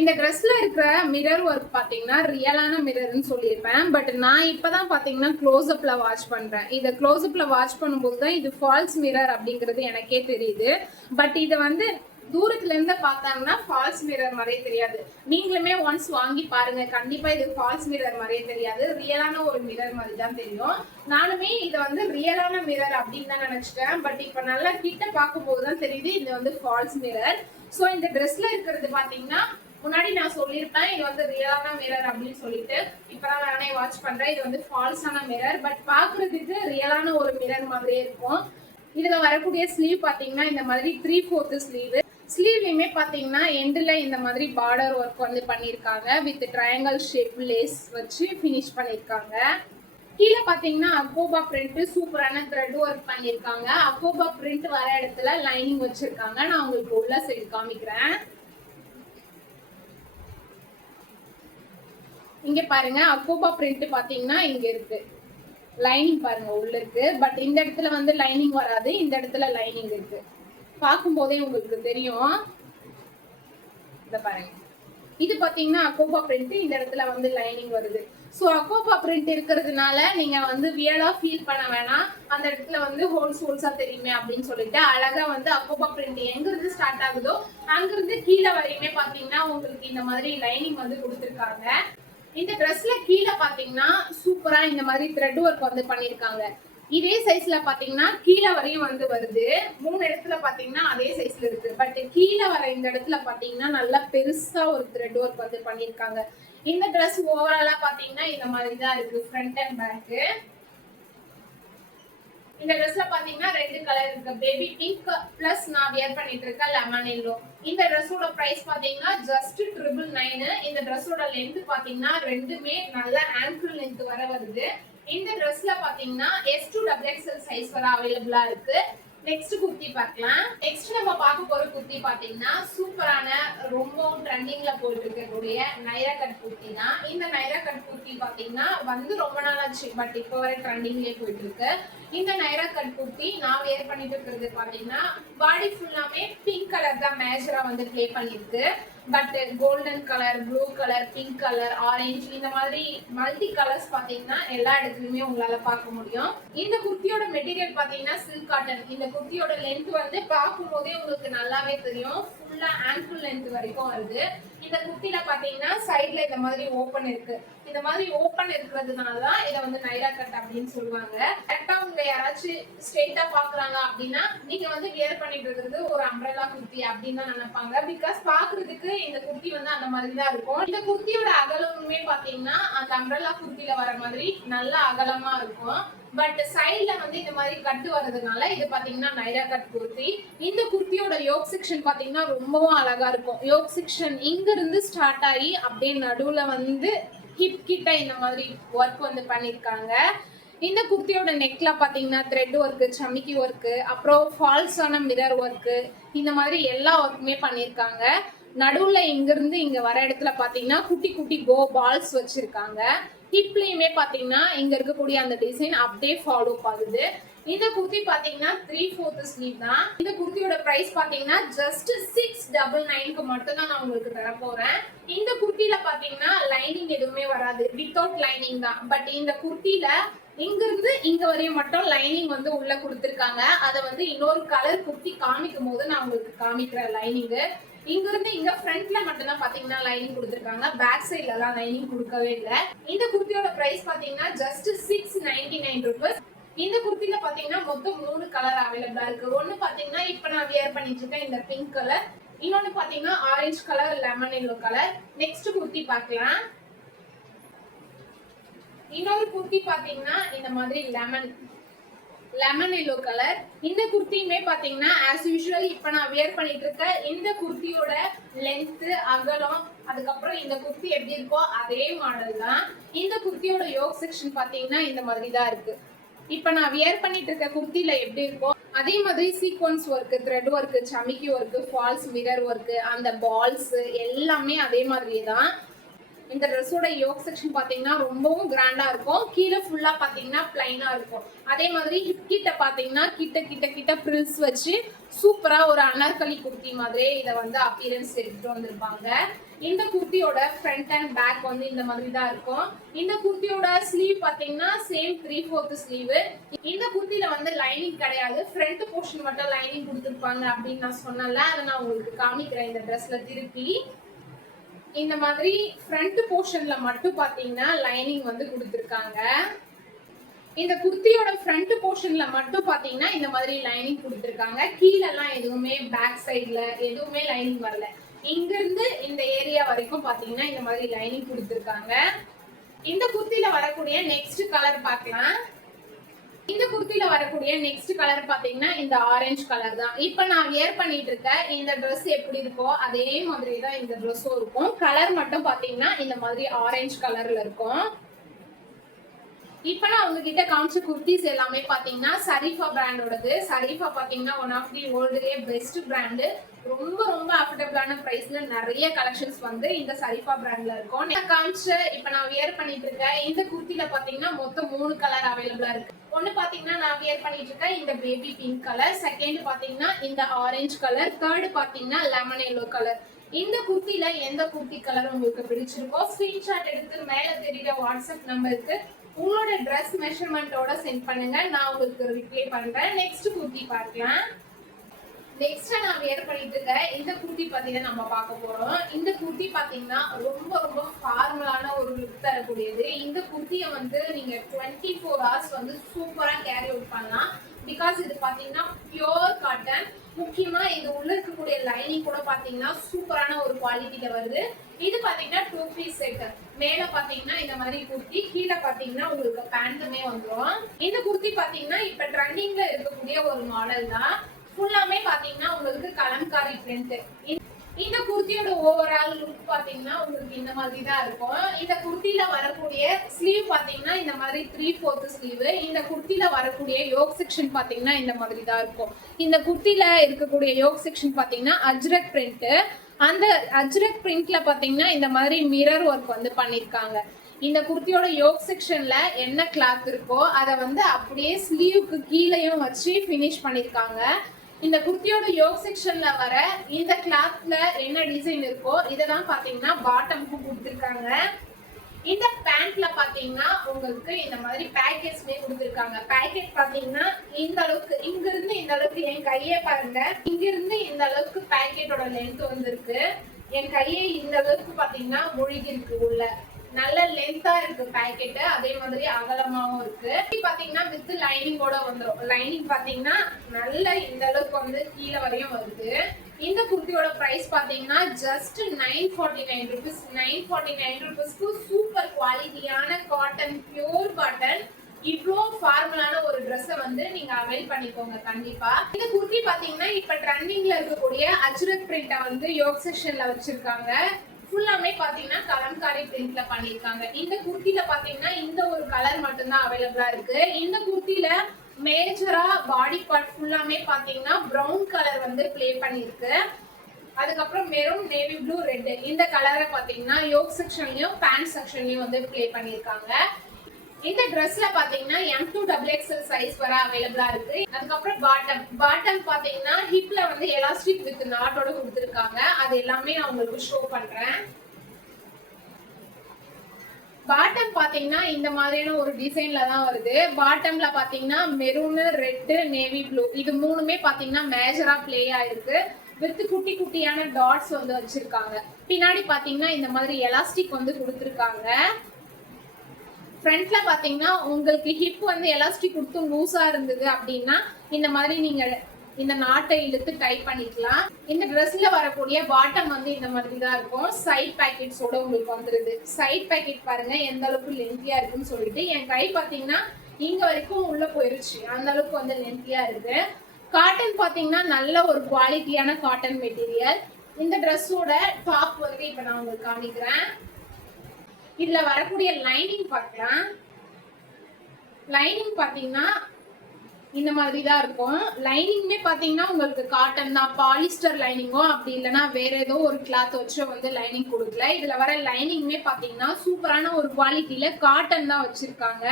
இந்த ட்ரெஸ்ல இருக்கிற மிரர் ஒர்க் பாத்தீங்கன்னா ரியலான மிரர்னு சொல்லியிருப்பேன். பட் நான் இப்பதான் பாத்தீங்கன்னா க்ளோஸ்அப்ல வாட்ச் பண்றேன். இதை க்ளோஸ்அப்ல வாட்ச் பண்ணும்போது தான் இது ஃபால்ஸ் மிரர் அப்படிங்கிறது எனக்கே தெரியுது. பட் இதை வந்து தூரத்துல இருந்து பார்த்தாங்கன்னா ஃபால்ஸ் மிரர் மாதிரியே தெரியாது. நீங்களுமே ஒன்ஸ் வாங்கி பாருங்க, கண்டிப்பா இது ஃபால்ஸ் மிரர் மாதிரியே தெரியாது. ரியலான ஒரு மிரர் மாதிரி தான் தெரியும். நானுமே இதை வந்து ரியலான மிரர் அப்படின்னு தான் நினைச்சிட்டேன். பட் இப்ப நல்லா கிட்ட பார்க்கும்போது தான் தெரியுது இது வந்து ஃபால்ஸ் மிரர். ஸோ இந்த ட்ரெஸ்ல இருக்கிறது பாத்தீங்கன்னா முன்னாடி நான் சொல்லியிருப்பேன் இது வந்து ரியலான மிரர் அப்படின்னு சொல்லிட்டு. இப்பதான் நானே வாட்ச் பண்றேன் இது வந்து ஃபால்ஸான மிரர். பட் பாக்குறதுக்கு ரியலான ஒரு மிரர் மாதிரியே இருக்கும். இதுல வரக்கூடிய ஸ்லீவ் பாத்தீங்கன்னா இந்த மாதிரி 3/4 ஸ்லீவ். ஸ்லீவ்லயுமே பாத்தீங்கன்னா எண்ட்ல இந்த மாதிரி பார்டர் ஒர்க் வந்து பண்ணிருக்காங்க வித் ட்ரையாங்கிள் ஷேப் லேஸ் வச்சு ஃபினிஷ் பண்ணிருக்காங்க. கீழே பாத்தீங்கன்னா அக்கோபா பிரிண்ட் சூப்பரான த்ரெட் ஒர்க் பண்ணிருக்காங்க. அக்கோபா பிரிண்ட் வர இடத்துல லைனிங் வச்சிருக்காங்க. நான் உங்களுக்கு உள்ள சைடு காமிக்கிறேன். இங்க பாருங்க அக்கோபா பிரிண்ட் பாத்தீங்கன்னா இங்க இருக்கு. லைனிங் பாருங்க உள்ள இருக்கு. பட் இந்த இடத்துல வந்து லைனிங் வராது. இந்த இடத்துல லைனிங் இருக்கு. பார்க்கும் போதே உங்களுக்கு தெரியும். இத பாருங்க. இது பாத்தீங்கன்னா அக்கோபா பிரிண்ட். இந்த இடத்துல வந்து லைனிங் வருது. சோ அக்கோபா பிரிண்ட் இருக்கிறதுனால நீங்க வந்து வியர்டா ஃபீல் பண்ண வேணாம். அந்த இடத்துல வந்து ஹோல்ஸா தெரியுமே அப்படின்னு சொல்லிட்டு அழகா வந்து அக்கோபா பிரிண்ட் எங்க இருந்து ஸ்டார்ட் ஆகுதோ அங்கிருந்து கீழே வரையுமே பாத்தீங்கன்னா உங்களுக்கு இந்த மாதிரி லைனிங் வந்து கொடுத்துருக்காங்க. இந்த ட்ரெஸ்ல கீழே பாத்தீங்கன்னா சூப்பரா இந்த மாதிரி த்ரெட் ஒர்க் வந்து பண்ணிருக்காங்க. இதே சைஸ்ல பாத்தீங்கன்னா கீழே வரையும் வந்து வருது. 3 இடத்துல பாத்தீங்கன்னா அதே சைஸ்ல இருக்கு. பட் கீழே வர இந்த இடத்துல பாத்தீங்கன்னா நல்லா பெருசா ஒரு த்ரெட் ஒர்க் வந்து பண்ணிருக்காங்க. இந்த ட்ரெஸ் ஓவராலா பாத்தீங்கன்னா இந்த மாதிரி தான் இருக்கு ஃப்ரண்ட் அண்ட் பேக். இந்த ட்ரெஸ்ல பாத்தீங்கன்னா 2 கலர் கலர் இருக்க பேபி பிங்க் பிளஸ் நான் வியர் பண்ணிட்டு இருக்க லெமன் எல்லோ. இந்த ட்ரெஸ்ஸோட பிரைஸ் பாத்தீங்கன்னா ஜஸ்ட் 999. இந்த ட்ரெஸ்ஸோட லென்த் பாத்தீங்கன்னா ரெண்டுமே நல்ல ஆங்கிள் லென்த் வர வருது. இந்த ட்ரெஸ்ல பாத்தீங்கன்னா S2XXL சைஸ் வர அவைலபிளா இருக்கு. நெக்ஸ்ட் குர்த்தி பார்க்கலாம். நெக்ஸ்ட் நம்ம பார்க்க போற குர்த்தி பாத்தீங்கன்னா சூப்பரான ரொம்பவும் ட்ரெண்டிங்ல போயிட்டு இருக்கக்கூடிய நைரா கட் குர்த்தி தான். இந்த நைரா கட் குர்த்தி பாத்தீங்கன்னா வந்து ரொம்ப நாள் ஆச்சு, பட் இப்போ வரை ட்ரெண்டிங்லயே போயிட்டு இருக்கு. இந்த நைரா கட் குர்த்தி நான் வேர் பண்ணிட்டு இருக்கிறது பாத்தீங்கன்னா பாடி ஃபுல்லாமே பிங்க் கலர் தான் மேஜரா வந்து ப்ளே பண்ணிருக்கு. But golden colour, blue colour, pink colour, orange இந்த மாதிரி மல்டி கலர்ஸ் பாத்தீங்கன்னா எல்லா இடத்துலயுமே உங்களால பார்க்க முடியும். இந்த குர்த்தியோட மெட்டீரியல் பாத்தீங்கன்னா சில்க் காட்டன். இந்த குர்த்தியோட லென்த் வந்து பார்க்கும் போதே உங்களுக்கு நல்லாவே தெரியும், ஃபுல்லா ஆங்கிள் லென்த் வரைக்கும் வருது. இந்த குர்த்தில பாத்தீங்கன்னா சைடுல இந்த மாதிரி ஓபன் இருக்கு. இந்த மாதிரி ஓபன் இருக்கிறதுனாலதான் இதை வந்து நைரா கட் அப்படின்னு சொல்லுவாங்க. கரெக்டா உங்க யாராச்சும் ஸ்ட்ரெயிட்டா பாக்குறாங்க அப்படின்னா நீங்க வந்து வியர் பண்ணிட்டு இருக்கிறது ஒரு அம்ப்ரெல்லா குர்த்தி அப்படின்னு தான் நினைப்பாங்க. பிகாஸ் பாக்குறதுக்கு இந்த குர்த்தி வந்து அந்த மாதிரி தான் இருக்கும். இந்த குர்த்தியோட அகலமுமே பாத்தீங்கன்னா அந்த அம்ப்ரெல்லா குர்த்தில வர மாதிரி நல்ல அகலமா இருக்கும். பட் சைடுல வந்து இந்த மாதிரி கட்டு வர்றதுனால இது பாத்தீங்கன்னா நைரா கட் குர்த்தி. இந்த குர்த்தியோட யோக் செக்ஷன் பாத்தீங்கன்னா ரொம்பவும் அழகா இருக்கும். யோக் செக்ஷன் இங்க இருந்து ஸ்டார்ட் ஆகி அப்படியே நடுவுல வந்து ஹிப் கிட்ட இந்த மாதிரி ஒர்க் வந்து பண்ணிருக்காங்க. இந்த குர்த்தியோட நெக்ல பாத்தீங்கன்னா த்ரெட் ஒர்க், சமிக்கி ஒர்க், அப்புறம் ஃபால்ஸான மிரர் ஒர்க், இந்த மாதிரி எல்லா ஒர்க்குமே பண்ணிருக்காங்க. நடுவுல இங்க இருந்து இங்க வர இடத்துல பாத்தீங்கன்னா குட்டி குட்டி கோ பால்ஸ் வச்சிருக்காங்க. ஹிப்லயுமே பாத்தீங்கன்னா இங்க இருக்கக்கூடிய அந்த டிசைன் அப்படியே ஃபாலோ ஆகுது. இந்த குர்த்தி பாத்தீங்கன்னா 3/4 ஸ்லீவ் தான். இந்த குர்த்தியோட பிரைஸ் பாத்தீங்கன்னா ஜஸ்ட் 699க்கு மட்டும் தான் நான் உங்களுக்கு தர போறேன். இந்த குர்த்தில பாத்தீங்கன்னா லைனிங் எதுவுமே வராது, வித்தவுட் லைனிங் தான். பட் இந்த குர்த்தில இங்க இருந்து இங்க வரையும் மட்டும் லைனிங் வந்து உள்ள கொடுத்திருக்காங்க. அதை வந்து இன்னொரு கலர் குர்த்தி காமிக்கும் போது நான் உங்களுக்கு காமிக்கிறேன் லைனிங். இங்க இருந்து இங்க ஃப்ரண்ட்ல மட்டும் தான் பாத்தீங்கன்னா லைனிங் கொடுத்திருக்காங்க, பேக் சைடுல எல்லாம் லைனிங் கொடுக்கவே இல்லை. இந்த குர்த்தியோட பிரைஸ் பாத்தீங்கன்னா ஜஸ்ட் 699 ரூபீஸ். இந்த குர்த்தில பாத்தீங்கன்னா மொத்தம் 3 கலர் அவைலபிளா இருக்கு. ஒன்னு பாத்தீங்கன்னா இப்ப நான் வியர் பண்ணிட்டு இருக்கேன் இந்த பிங்க் கலர், இன்னொன்னு பாத்தீங்கன்னா orange colour, lemon yellow colour. Next kurti பார்க்கலாம். இன்னொரு குர்த்தி பாத்தீங்கன்னா இந்த மாதிரி லெமன் எல்லோ கலர். இந்த குர்த்தியுமே பாத்தீங்கன்னா ஆஸ் யூசுவல் இப்ப நான் வியர் பண்ணிட்டு இருக்க இந்த குர்த்தியோட லென்த், அகலம், அதுக்கப்புறம் இந்த குர்த்தி எப்படி இருக்கோ அதே மாடல் தான். இந்த குர்த்தியோட யோக் செக்ஷன் பாத்தீங்கன்னா இந்த மாதிரி தான் இருக்கு. இப்ப நான் வியர் பண்ணிட்டு இருக்க குர்த்தில எப்படி இருக்கோ அதே மாதிரி சீக்வன்ஸ் ஒர்க், த்ரெட் ஒர்க், சமிக்கி ஒர்க், ஃபால்ஸ் மிரர் ஒர்க், அந்த பால்ஸ் எல்லாமே அதே மாதிரியே தான். இந்த ட்ரெஸ்ஸோட யோக் செக்ஷன் பாத்தீங்கன்னா ரொம்பவும் கிராண்டா இருக்கும். கீழே ஃபுல்லா பாத்தீங்கன்னா பிளைனா இருக்கும். அதே மாதிரி ஹிப் கிட்ட பாத்தீங்கன்னா கிட்ட பிரில்ஸ் வச்சு சூப்பரா ஒரு அனார்கலி குர்த்தி மாதிரி இதை வந்து அப்பியரன்ஸ் எடுத்துட்டு வந்திருப்பாங்க. இந்த குர்த்தியோட ஃப்ரண்ட் அண்ட் பேக் வந்து இந்த மாதிரி தான் இருக்கும். இந்த குர்த்தியோட ஸ்லீவ் பாத்தீங்கன்னா சேம் 3/4 ஸ்லீவ். இந்த குர்த்தில வந்து லைனிங் கிடையாது, ஃப்ரண்ட் போர்ஷன் மட்டும் லைனிங் கொடுத்துருப்பாங்க அப்படின்னு நான் சொன்னல, அதை நான் உங்களுக்கு காமிக்கிறேன். இந்த ட்ரெஸ்ல திருப்பி இந்த மாதிரி ஃப்ரண்ட் போர்ஷன்ல மட்டும் பாத்தீங்கன்னா லைனிங் வந்து கொடுத்திருக்காங்க. இந்த குர்த்தியோட ஃப்ரண்ட் போர்ஷன்ல மட்டும் பாத்தீங்கன்னா இந்த மாதிரி லைனிங் கொடுத்திருக்காங்க. கீழெல்லாம் எதுவுமே பேக் சைடுல எதுவுமே லைனிங் வரல. இங்க இருந்து இந்த ஏரியா வரைக்கும் பாத்தீங்கன்னா இந்த மாதிரி லைனிங் கொடுத்திருக்காங்க. இந்த குர்த்தில வரக்கூடிய நெக்ஸ்ட் கலர் பார்க்கலாம். இந்த குர்த்தில வரக்கூடிய நெக்ஸ்ட் கலர் பாத்தீங்கன்னா இந்த ஆரஞ்சு கலர் தான். இப்ப நான் வியர் பண்ணிட்டு இருக்க இந்த ட்ரெஸ் எப்படி இருக்கோ அதே மாதிரி தான் இந்த ட்ரெஸ்ஸும் இருக்கும். கலர் மட்டும் பாத்தீங்கன்னா இந்த மாதிரி ஆரஞ்சு கலர்ல இருக்கும். இப்ப நான் உங்ககிட்ட காமிச்ச குர்த்திஸ் எல்லாமே பாத்தீங்கன்னா சரிஃபா பிராண்டோடது. சரிஃபா பாத்தீங்கன்னா ஒன் ஆஃப் தி வேர்ல்டுலயே பெஸ்ட் பிராண்டு. ரொம்ப ரொம்ப அஃபோர்டபிளான பிரைஸ்ல நிறைய கலெக்ஷன்ஸ் வந்து இந்த சரிஃபா பிராண்ட்ல இருக்கும். நான் காமிச்ச இப்ப நான் வியர் பண்ணிட்டு இருக்கேன் இந்த குர்த்தில பாத்தீங்கன்னா மொத்தம் 3 கலர் அவைலபிளா இருக்கு. ஒன்னு பாத்தீங்கன்னா நான் வியர் பண்ணிட்டு இருக்கேன் இந்த பேபி பிங்க் கலர், செகண்ட் பாத்தீங்கன்னா இந்த ஆரஞ்சு கலர், தேர்ட் பாத்தீங்கன்னா லெமன் எல்லோ கலர். இந்த குர்த்தில எந்த குர்த்தி கலர் உங்களுக்கு பிடிச்சிருக்கோ ஸ்கிரீன்ஷாட் எடுத்து மேல தெரியுற வாட்ஸ்அப் நம்பருக்கு உங்களோட ட்ரெஸ் மெஷர்மெண்டோட சென்ட் பண்ணுங்க, நான் உங்களுக்கு ரிப்ளை பண்றேன். நெக்ஸ்ட் குர்த்தி பார்க்கலாம். நெக்ஸ்ட் நான் வியர் பண்ணிட்டு இருக்க இந்த குர்த்தி பாத்தீங்கன்னா நம்ம பார்க்க போறோம். இந்த குர்த்தி பாத்தீங்கன்னா ரொம்ப ரொம்ப ஃபார்மலான ஒரு லுக் தரக்கூடியது. இந்த குர்த்தியை வந்து நீங்க 24 hours வந்து சூப்பரா கேரி அவுட் பண்ணலாம். பிகாஸ் இது பாத்தீங்கன்னா பியோர் காட்டன். முக்கியமா இது உள்ள இருக்கக்கூடிய லைனிங் கூட பாத்தீங்கன்னா சூப்பரான ஒரு குவாலிட்டில வருது. இது பாத்தீங்கன்னா 2 பீஸ் செட். மேல பாத்தீங்கன்னா இந்த மாதிரி குர்த்தி, கீழே பாத்தீங்கன்னா உங்களுக்கு பேண்ட்டுமே வந்துரும். இந்த குர்த்தி பாத்தீங்கன்னா இப்ப ட்ரெண்டிங்ல இருக்கக்கூடிய ஒரு மாடல் தான். ஃபுல்லாமே பாத்தீங்கன்னா உங்களுக்கு கலம்காரி பிரிண்ட். இந்த குர்த்தியோட ஓவரால் லுக் பாத்தீங்கன்னா உங்களுக்கு இந்த மாதிரி தான் இருக்கும். இந்த குர்த்தில வரக்கூடிய ஸ்லீவ் பாத்தீங்கன்னா இந்த மாதிரி 3/4 ஸ்லீவ். இந்த குர்த்தில வரக்கூடிய யோக் செக்ஷன் பாத்தீங்கன்னா இந்த மாதிரி தான் இருக்கும். இந்த குர்த்தில இருக்கக்கூடிய யோக் செக்ஷன் பாத்தீங்கன்னா அஜ்ரக் பிரிண்ட். அந்த அஜ்ரக் பிரிண்ட்ல பாத்தீங்கன்னா இந்த மாதிரி மிரர் ஒர்க் வந்து பண்ணிருக்காங்க. இந்த குர்த்தியோட யோக் செக்ஷன்ல என்ன கிளாத் இருக்கோ அதை வந்து அப்படியே ஸ்லீவுக்கு கீழேயும் வச்சு ஃபினிஷ் பண்ணிருக்காங்க. இந்த குர்த்தியோட யோக் செக்ஷன்ல வர இந்த கிளாத்ல என்ன டிசைன் இருக்கோ இதெல்லாம் பாத்தீங்கன்னா பாட்டம்க்கு கொடுத்திருக்காங்க. இந்த பேண்ட்ல பாத்தீங்கன்னா உங்களுக்கு இந்த மாதிரி பேக்கெட்ஸ்மே கொடுத்திருக்காங்க. பேக்கெட் பாத்தீங்கன்னா இந்த அளவுக்கு, இங்க இருந்து இந்த அளவுக்கு, என் கையே பாருங்க, இங்க இருந்து இந்த அளவுக்கு பேக்கெட்டோட லென்த் வந்திருக்கு. என் கையே இந்த அளவுக்கு பாத்தீங்கன்னா முழுகி இருக்கு. உள்ள நல்ல லென்த்தா இருக்கு பேக்கெட், அதே மாதிரி அகலமாவும் இருக்கு. பாத்தீங்கன்னா வித் லைனிங்கோட வந்துரும். லைனிங் பாத்தீங்கன்னா நல்ல இந்த அளவுக்கு வந்து கீழே வரையும் வருது. இந்த குர்த்தியோட பிரைஸ் பாத்தீங்கன்னா ஜஸ்ட் 949 rupees. 949 rupeesக்கு சூப்பர் குவாலிட்டியான காட்டன், பியூர் காட்டன், இவ்ளோ ஃபார்மலான ஒரு ட்ரெஸ்ஸை வந்து நீங்க அவைல் பண்ணிக்கோங்க கண்டிப்பா. இந்த குர்த்தி பாத்தீங்கன்னா இப்ப ட்ரெண்டிங்ல இருக்கக்கூடிய அஜ்ரக் பிரிண்ட வந்து யோக் செக்ஷன்ல வச்சிருக்காங்க. ஃபுல்லாமே பாத்தீங்கன்னா கலம்காரி பிரிண்ட்ல பண்ணிருக்காங்க. இந்த குர்த்தில பாத்தீங்கன்னா இந்த ஒரு கலர் மட்டும்தான் அவைலபிளா இருக்கு. இந்த குர்த்தில மேஜரா பாடி பார்ட் ஃபுல்லாமே பாத்தீங்கன்னா பிரவுன் கலர் வந்து ப்ளே பண்ணிருக்கு. அதுக்கப்புறம் மெரூன், நேவி ப்ளூ, ரெட் இந்த கலரை பாத்தீங்கன்னா யோக் செக்ஷன்லயும் பேண்ட் செக்ஷன்லயும் வந்து ப்ளே பண்ணிருக்காங்க. இந்த ட்ரெஸ்ல பாத்தீங்கன்னா M2XXL சைஸ் வர அவைலபிளா இருக்கு. அதுக்கப்புறம் பாட்டம் பாத்தீங்கன்னா ஹிப்ல வந்து எலாஸ்டிக் வித் நாட்டோட கொடுத்திருக்காங்க. அது எல்லாமே நான் உங்களுக்கு ஷோ பண்றேன். பாட்டம் பாத்தீங்கன்னா இந்த மாதிரியான ஒரு டிசைன்ல தான் வருது. பாட்டம்ல பாத்தீங்கன்னா மெரூன், ரெட், நேவி ப்ளூ இது மூணுமே பாத்தீங்கன்னா மேஜரா ப்ளே ஆயிருக்கு. வித் குட்டி குட்டியான டாட்ஸ் வந்து வச்சிருக்காங்க. பின்னாடி பாத்தீங்கன்னா இந்த மாதிரி எலாஸ்டிக் வந்து கொடுத்திருக்காங்க. ஃப்ரண்ட்ல பாத்தீங்கன்னா உங்களுக்கு ஹிப் வந்து எலாஸ்டிக் கொடுத்து லூஸா இருந்தது அப்படின்னா இந்த மாதிரி நீங்க இந்த நாட்டை இழுத்து டைப் பண்ணிக்கலாம். இந்த ட்ரெஸ்ல வரக்கூடிய பாட்டம் வந்து இந்த மாதிரி தான் இருக்கும். சைட் பேக்கெட்ஸோட உங்களுக்கு வந்துருது. சைட் பேக்கெட் பாருங்க எந்த அளவுக்கு லென்த்தியா இருக்குன்னு சொல்லிட்டு. என் கை பாத்தீங்கன்னா இங்க வரைக்கும் உள்ள போயிருச்சு, அந்த அளவுக்கு வந்து லென்த்தியா இருக்கு. காட்டன் பாத்தீங்கன்னா நல்ல ஒரு குவாலிட்டியான காட்டன் மெட்டீரியல். இந்த ட்ரெஸ்ஸோட டாப் வந்து இப்ப நான் உங்களுக்கு காமிக்கிறேன். இதுல வரக்கூடிய லைனிங் பார்க்கலாம். லைனிங் பாத்தீங்கன்னா இந்த மாதிரி தான் இருக்கும். லைனிங்மே பாத்தீங்கன்னா உங்களுக்கு காட்டன் தான், பாலிஸ்டர் லைனிங்கோ அப்படி இல்லைன்னா வேற ஏதோ ஒரு கிளாத் வச்சு வந்து லைனிங் கொடுக்கல. இதுல வர லைனிங்மே பாத்தீங்கன்னா சூப்பரான ஒரு குவாலிட்டியில காட்டன் தான் வச்சிருக்காங்க.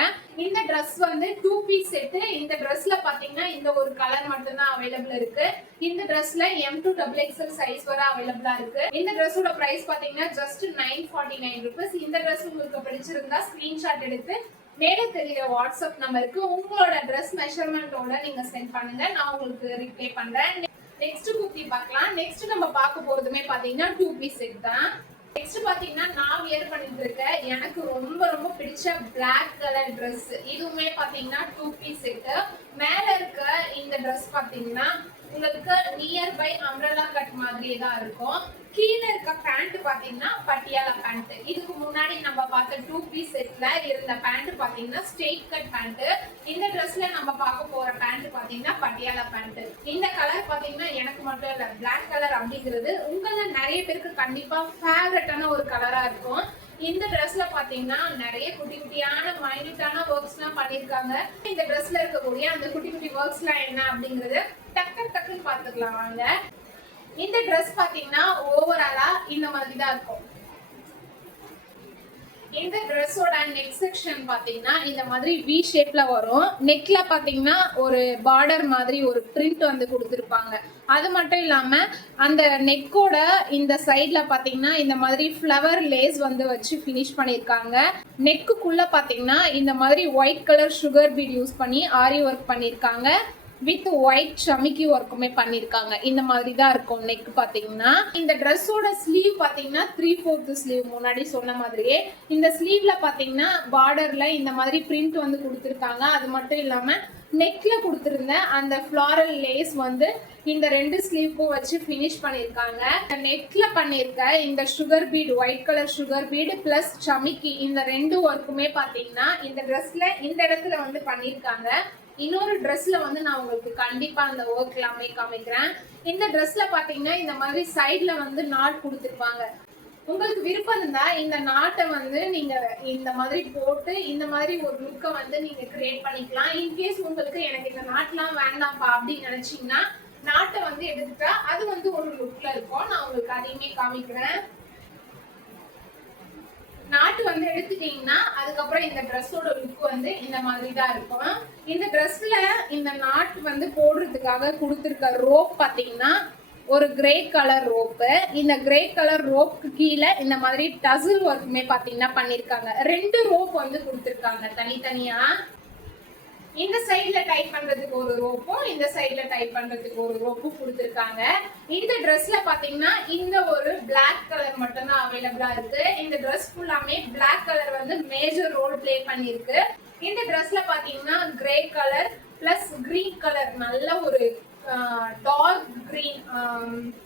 இந்த ட்ரெஸ் வந்து 2 பீஸ் செட். இந்த ட்ரெஸ்ல பாத்தீங்கன்னா இந்த ஒரு கலர் மட்டும் தான் அவைலபிள் இருக்கு. இந்த ட்ரெஸ்ல M2XXL சைஸ் வர அவைலபிளா இருக்கு. இந்த ட்ரெஸ்ஸோட பிரைஸ் பாத்தீங்கன்னா ஜஸ்ட் 949 rupees. இந்த ட்ரெஸ் உங்களுக்கு பிடிச்சிருந்தா ஸ்கிரீன்ஷாட் எடுத்து மேலே தெரியுற வாட்ஸ்அப் நம்பருக்கு உங்களோட ட்ரெஸ் மெஷர்மெண்டோட நீங்க சென்ட் பண்ணுங்க. நான் உங்களுக்கு ரிப்ளை பண்றேன். நெக்ஸ்ட் குர்த்தி பார்க்கலாம். நெக்ஸ்ட் நம்ம பார்க்க போறதுமே பாத்தீங்கன்னா 2 பீஸ் செட் தான். நெக்ஸ்ட் பாத்தீங்கன்னா நான் வியர் பண்ணிட்டு இருக்க எனக்கு ரொம்ப ரொம்ப பிடிச்ச பிளாக் கலர் Dress. இதுவுமே பாத்தீங்கன்னா 2 பீஸ் செட். மேல இருக்க இந்த Dress பாத்தீங்கன்னா உங்களுக்கு நியர் பை அம்ரல்லா கட் மாதிரியே தான் இருக்கும். கீழே இருக்க பேண்ட் பாத்தீங்கன்னா பட்டியாலா பேண்ட். இதுக்கு முன்னாடி நம்ம பார்த்த 2 பீஸ் செட்ல இருந்த பேண்ட் பாத்தீங்கன்னா ஸ்ட்ரெயிட் கட் பேண்ட். இந்த ட்ரெஸ்ல நம்ம பார்க்க போற பேண்ட் பாத்தீங்கன்னா பட்டியாலா பேண்ட். இந்த கலர் பாத்தீங்கன்னா எனக்கு மட்டும் இல்ல, பிளாக் கலர் அப்படிங்கிறது உங்கள நிறைய பேருக்கு கண்டிப்பா ஃபேவரட்டான ஒரு கலரா இருக்கும். இந்த ட்ரெஸ்ல பாத்தீங்கன்னா நிறைய குட்டி குட்டியான மைன்யூட்டான ஒர்க்ஸ்லாம் பண்ணிருக்காங்க. இந்த ட்ரெஸ்ல இருக்கக்கூடிய அந்த குட்டி குட்டி ஒர்க்ஸ்லாம் என்ன அப்படிங்கறது டக்குன்னு பாத்துக்கலாம் வாங்க. இந்த ட்ரெஸ் பாத்தீங்கன்னா ஓவராலா இந்த மாதிரி தான் இருக்கும். இந்த ட்ரெஸ்ஸோட நெக் செக்ஷன் பாத்தீங்கன்னா இந்த மாதிரி வி ஷேப்ல வரும். நெக்ல பாத்தீங்கன்னா ஒரு பார்டர் மாதிரி ஒரு பிரிண்ட் வந்து கொடுத்திருப்பாங்க. அது மட்டும் இல்லாம அந்த நெக்கோட இந்த சைட்ல பாத்தீங்கன்னா இந்த மாதிரி ஃப்ளவர் லேஸ் வந்து வச்சு ஃபினிஷ் பண்ணிருக்காங்க. நெக்குக்குள்ள பாத்தீங்கன்னா இந்த மாதிரி white colour sugar beat use பண்ணி ஆரி ஒர்க் பண்ணிருக்காங்க. வித் ஒயிட் சமிக்கி ஒர்க்குமே பண்ணிருக்காங்க. இந்த மாதிரி தான் இருக்கும் நெக் பாத்தீங்கன்னா. இந்த ட்ரெஸ்ஸோட ஸ்லீவ் பாத்தீங்கன்னா 3/4 ஸ்லீவ். முன்னாடி சொன்ன மாதிரியே இந்த ஸ்லீவ்ல பாத்தீங்கன்னா பார்டர்ல இந்த மாதிரி பிரிண்ட் வந்து கொடுத்துருக்காங்க. அது மட்டும் இல்லாம நெக்ல கொடுத்திருந்த அந்த ஃப்ளாரல் லேஸ் வந்து இந்த 2 ஸ்லீவ்க்கும் வச்சு ஃபினிஷ் பண்ணிருக்காங்க. நெக்ல பண்ணிருக்க இந்த sugar bead, white colour sugar bead plus சமிக்கி, இந்த 2 ஒர்க்குமே பாத்தீங்கன்னா இந்த ட்ரெஸ்ல இந்த இடத்துல வந்து பண்ணிருக்காங்க. இன்னொரு ட்ரெஸ்ல வந்து நான் உங்களுக்கு கண்டிப்பா அந்த ஒர்க் எல்லாமே காமிக்கிறேன். இந்த ட்ரெஸ்ல பாத்தீங்கன்னா இந்த மாதிரி சைட்ல வந்து நாட் கொடுத்துருப்பாங்க. உங்களுக்கு விருப்பம் இருந்தா இந்த நாட்டை வந்து நீங்க இந்த மாதிரி போட்டு இந்த மாதிரி ஒரு லுக்கை வந்து நீங்க கிரியேட் பண்ணிக்கலாம். இன்கேஸ் உங்களுக்கு எனக்கு இந்த நாட்லாம் வேண்டாம்ப்பா அப்படின்னு நினைச்சீங்கன்னா நாட்டை வந்து எடுத்துட்டா அது வந்து ஒரு லுக்ல இருக்கும். நான் உங்களுக்கு அதையுமே காமிக்கிறேன். நாட்டு வந்து எடுத்துட்டீங்கன்னா அதுக்கப்புறம் இந்த ட்ரெஸ்ஸோட லுக் வந்து இந்த மாதிரி தான் இருக்கும். இந்த ட்ரெஸ்ல இந்த நாட் வந்து போடுறதுக்காக கொடுத்துருக்க ரோப் பாத்தீங்கன்னா ஒரு கிரே கலர் ரோப்பு. இந்த கிரே கலர் ரோப்புக்கு கீழே இந்த மாதிரி டசில் ஒர்க்குமே பாத்தீங்கன்னா பண்ணிருக்காங்க. 2 ரோப் வந்து கொடுத்துருக்காங்க தனித்தனியா. இந்த சைடுல டைப் பண்றதுக்கு ஒரு ரோப்பும் இந்த சைடுல டைப் பண்றதுக்கு ஒரு ரோப்பும் கொடுத்துருக்காங்க. இந்த ட்ரெஸ்ல பாத்தீங்கன்னா இந்த ஒரு பிளாக் கலர் மட்டும் தான் அவைலபிளா இருக்கு. இந்த ட்ரெஸ் ஃபுல்லாமே பிளாக் கலர் வந்து மேஜர் ரோல் பிளே பண்ணிருக்கு. இந்த ட்ரெஸ்ல பாத்தீங்கன்னா grey colour plus green colour, நல்ல ஒரு டார்க் கிரீன்,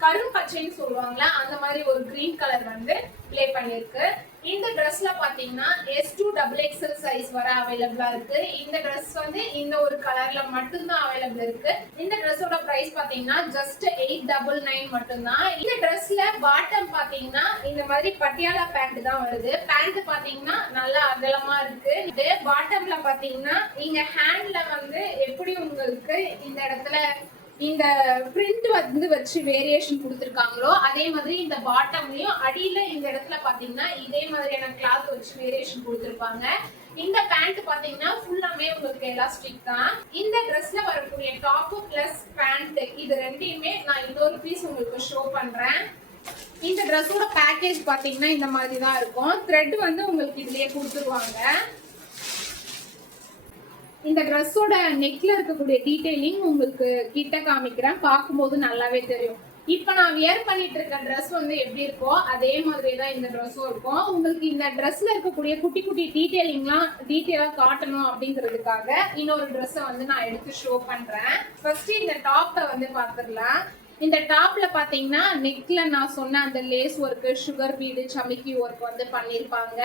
கரும்பச்சைன்னு சொல்லுவாங்களா அந்த மாதிரி ஒரு கிரீன் கலர் வந்து பிளே பண்ணிருக்கு. இந்த ட்ரெஸ்ல பாத்தீங்கன்னா S2XXL சைஸ் வர அவைலபிளா இருக்கு. இந்த ட்ரெஸ் வந்து இந்த ஒரு கலர்ல மட்டும்தான் அவைலபிள் இருக்கு. இந்த ட்ரெஸ்ஸோட பிரைஸ் பாத்தீங்கன்னா ஜஸ்ட் 899 மட்டும்தான். இந்த ட்ரெஸ்ல பாட்டம் பாத்தீங்கன்னா இந்த மாதிரி பட்டியாலா பேண்ட் தான் வருது. பேண்ட் பாத்தீங்கன்னா நல்லா அகலமா இருக்கு. இது பாட்டம்ல பாத்தீங்கன்னா இங்க ஹேண்ட்ல வந்து எப்படி உங்களுக்கு இந்த இடத்துல இந்த பிரிண்ட் வந்து வச்சு வேரியேஷன் கொடுத்துருக்காங்களோ அதே மாதிரி இந்த பாட்டம்லயும் அடியில இந்த இடத்துல பாத்தீங்கன்னா இதே மாதிரியான கிளாத் வச்சு வேரியேஷன் கொடுத்துருப்பாங்க. இந்த பேண்ட் பாத்தீங்கன்னா ஃபுல்லாமே உங்களுக்கு எலாஸ்டிக் தான். இந்த ட்ரெஸ்ல வரக்கூடிய டாப் பிளஸ் பேண்ட் இது ரெண்டையுமே நான் இன்னொரு பீஸ் உங்களுக்கு ஷோ பண்றேன். இந்த ட்ரெஸ்ஸோட பேக்கேஜ் பாத்தீங்கன்னா இந்த மாதிரி தான் இருக்கும். த்ரெட் வந்து உங்களுக்கு இதுலயே கொடுத்துருவாங்க. இந்த ட்ரெஸ்ஸோட நெக்ல இருக்கக்கூடிய டீடைலிங் உங்களுக்கு கிட்ட காமிக்கிறேன். பார்க்கும்போது நல்லாவே தெரியும். இப்போ நான் வியர் பண்ணிட்டு இருக்க ட்ரெஸ் வந்து எப்படி இருக்கோ அதே மாதிரியே தான் இந்த ட்ரெஸ்ஸும் இருக்கும். உங்களுக்கு இந்த ட்ரெஸ்ல இருக்கக்கூடிய குட்டி குட்டி டீடைலிங்லாம் டீட்டெயிலா காட்டணும் அப்படிங்கிறதுக்காக இன்னொரு ட்ரெஸ்ஸை வந்து நான் எடுத்து ஷோ பண்றேன். ஃபர்ஸ்ட் இந்த டாப்பை வந்து பார்த்துடலாம். இந்த டாப்ல பாத்தீங்கன்னா நெக்ல நான் சொன்ன அந்த லேஸ் ஒர்க், சுகர் பீடு, சமிக்கி ஒர்க் வந்து பண்ணிருப்பாங்க.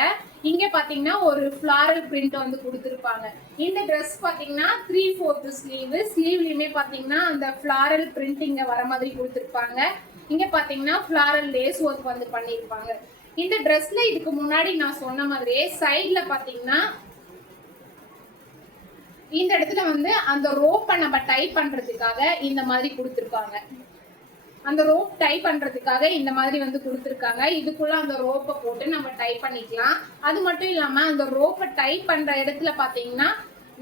இங்க பாத்தீங்கன்னா ஒரு ஃபிளாரல் பிரிண்ட் வந்து கொடுத்துருப்பாங்க. இந்த ட்ரெஸ் பாத்தீங்கன்னா 3/4 ஸ்லீவ். ஸ்லீவ்லயுமே பாத்தீங்கன்னா அந்த ஃபிளாரல் பிரிண்ட் இங்க வர மாதிரி கொடுத்துருப்பாங்க. இங்க பாத்தீங்கன்னா ஃபிளாரல் லேஸ் ஒர்க் வந்து பண்ணிருப்பாங்க. இந்த ட்ரெஸ்ல இதுக்கு முன்னாடி நான் சொன்ன மாதிரியே சைட்ல பாத்தீங்கன்னா இந்த இடத்துல வந்து அந்த ரோப்பை நம்ம டைப் பண்றதுக்காக இந்த மாதிரி கொடுத்துருப்பாங்க. அந்த ரோப் டைப் பண்றதுக்காக இந்த மாதிரி வந்து கொடுத்துருக்காங்க. இதுக்குள்ள அந்த ரோப்பை போட்டு நம்ம டைப் பண்ணிக்கலாம். அது மட்டும் இல்லாம அந்த ரோப்பை டைப் பண்ற இடத்துல பாத்தீங்கன்னா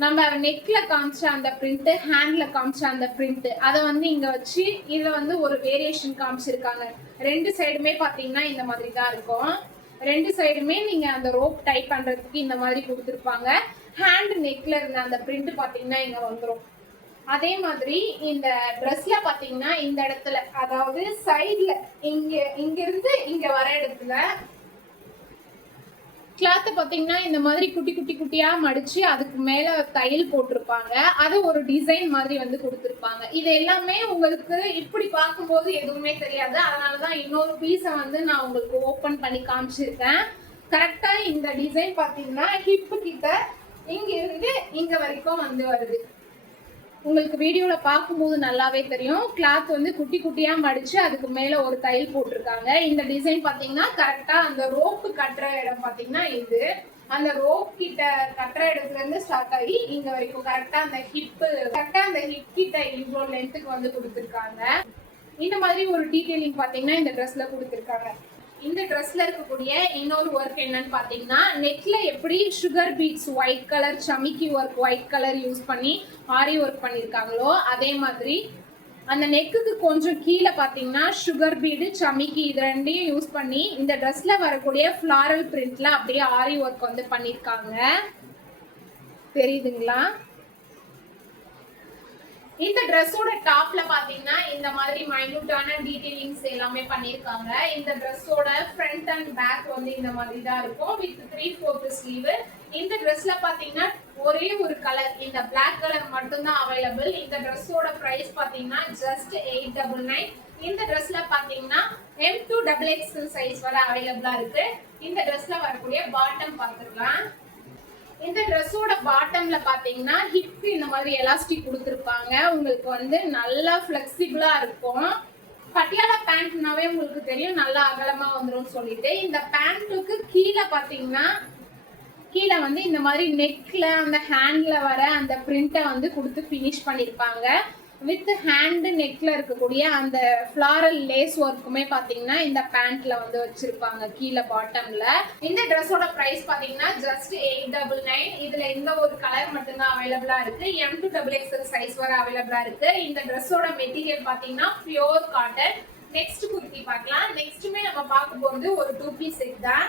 நம்ம நெக்ல காமிச்ச அந்த பிரிண்ட், ஹேண்ட்ல காமிச்ச அந்த பிரிண்ட் அதை வந்து இங்க வச்சு இதுல வந்து ஒரு வேரியேஷன் காமிச்சிருக்காங்க. 2 சைடுமே பாத்தீங்கன்னா இந்த மாதிரி தான் இருக்கும். 2 சைடுமே நீங்க அந்த ரோப் டைப் பண்றதுக்கு இந்த மாதிரி கொடுத்துருப்பாங்க. ஹேண்ட் நெக்ல இருந்த அந்த பிரிண்ட் பாத்தீங்கன்னா இங்க வந்துடும். அதே மாதிரி இந்த ட்ரெஸ்ல பாத்தீங்கன்னா இந்த இடத்துல அதாவது சைட்ல இங்க இருந்து இங்க வர இடத்துல கிளாத்தை பாத்தீங்கன்னா இந்த மாதிரி குட்டி குட்டி குட்டியா மடிச்சு அதுக்கு மேல தையல் போட்டிருப்பாங்க. அது ஒரு டிசைன் மாதிரி வந்து கொடுத்துருப்பாங்க. இது எல்லாமே உங்களுக்கு இப்படி பார்க்கும்போது எதுவுமே தெரியாது. அதனாலதான் இன்னொரு பீஸை வந்து நான் உங்களுக்கு ஓபன் பண்ணி காமிச்சிருக்கேன். கரெக்டா இந்த டிசைன் பாத்தீங்கன்னா ஹிப்பு கிட்ட இங்க இருந்து இங்க வரைக்கும் வந்து வருது. உங்களுக்கு வீடியோல பார்க்கும்போது நல்லாவே தெரியும். கிளாத் வந்து குட்டி குட்டியா மடிச்சு அதுக்கு மேல ஒரு தையல் போட்டிருக்காங்க. இந்த டிசைன் பாத்தீங்கன்னா கரெக்டா அந்த ரோப்பு கட்டுற இடம் பாத்தீங்கன்னா இது அந்த ரோப் கிட்ட கட்டுற இடத்துல இருந்து ஸ்டார்ட் ஆகி இங்க வரைக்கும் கரெக்டா அந்த ஹிப் கிட்ட இவ்வளோ லென்த்துக்கு வந்து கொடுத்துருக்காங்க. இந்த மாதிரி ஒரு டீடைலிங் பாத்தீங்கன்னா இந்த ட்ரெஸ்ல கொடுத்துருக்காங்க. இந்த ட்ரெஸ்ல இருக்கக்கூடிய இன்னொரு ஒர்க் என்னன்னு பாத்தீங்கன்னா நெக்ல எப்படி சுகர் பீட்ஸ் ஒயிட் கலர், சமிக்கி ஒர்க் ஒயிட் கலர் யூஸ் பண்ணி ஆரி ஒர்க் பண்ணிருக்காங்களோ அதே மாதிரி அந்த நெக்குக்கு கொஞ்சம் கீழே பாத்தீங்கன்னா சுகர் பீடு, சமிக்கி இது ரெண்டையும் யூஸ் பண்ணி இந்த ட்ரெஸ்ல வரக்கூடிய ஃபிளாரல் பிரிண்ட்ல அப்படியே ஆரி ஒர்க் வந்து பண்ணிருக்காங்க. தெரியுதுங்களா? இந்த ட்ரெஸ்ஸோட டாப்ல பாத்தீங்கன்னா இந்த மாதிரி மைன்யூட்டான டீடைலிங்ஸ் எல்லாமே பண்ணிருக்காங்க. இந்த ட்ரெஸ்ஸோட ஃப்ரண்ட் அண்ட் பேக் வந்து இந்த மாதிரி தான் இருக்கும் வித் 3/4 ஸ்லீவ். இந்த ட்ரெஸ்ல பாத்தீங்கன்னா ஒரே ஒரு கலர், இந்த பிளாக் கலர் மட்டும் தான் அவைலபிள். இந்த ட்ரெஸ்ஸோட பிரைஸ் பாத்தீங்கன்னா ஜஸ்ட் 899. இந்த ட்ரெஸ்ல பாத்தீங்கன்னா M2 XXL சைஸ் வரை அவைலபிளா இருக்கு. இந்த ட்ரெஸ்ல வரக்கூடிய பாட்டம் பாத்துக்கலாம். இந்த ட்ரெஸ்ஸோட பாட்டம்ல பாத்தீங்கன்னா ஹிப்க்கு இந்த மாதிரி எலாஸ்டிக் கொடுத்துருப்பாங்க. உங்களுக்கு வந்து நல்லா ஃபிளெக்சிபிளா இருக்கும். பட்டியாலா பேண்ட்னாவே உங்களுக்கு தெரியும் நல்லா அகலமா வந்துரும் சொல்லிட்டு. இந்த பேண்ட்டுக்கு கீழே பாத்தீங்கன்னா கீழே வந்து இந்த மாதிரி நெக்ல அந்த ஹேண்ட்ல வர அந்த பிரிண்ட்டை வந்து கொடுத்து ஃபினிஷ் பண்ணிருப்பாங்க. வித் ஹேண்ட் நெக்ல இருக்கக்கூடிய அந்த ஃபிளாரல் லேஸ் ஒர்க்குமே பாத்தீங்கன்னா இந்த பேண்ட்ல வந்து வச்சிருப்பாங்க கீழே பாட்டம்ல. இந்த ட்ரெஸ்ஸோட பிரைஸ் பாத்தீங்கன்னா ஜஸ்ட் 899. இதுல இந்த ஒரு கலர் மட்டும் தான் அவைலபிளா இருக்கு. M2 XXL சைஸ் வரை அவைலபிளா இருக்கு. இந்த ட்ரெஸ்ஸோட மெட்டீரியல் பாத்தீங்கன்னா பியூர் காட்டன். நெக்ஸ்ட் குர்த்தி பார்க்கலாம். நெக்ஸ்ட்டுமே நம்ம பார்க்க போறது ஒரு 2 பீஸ் செட் தான்.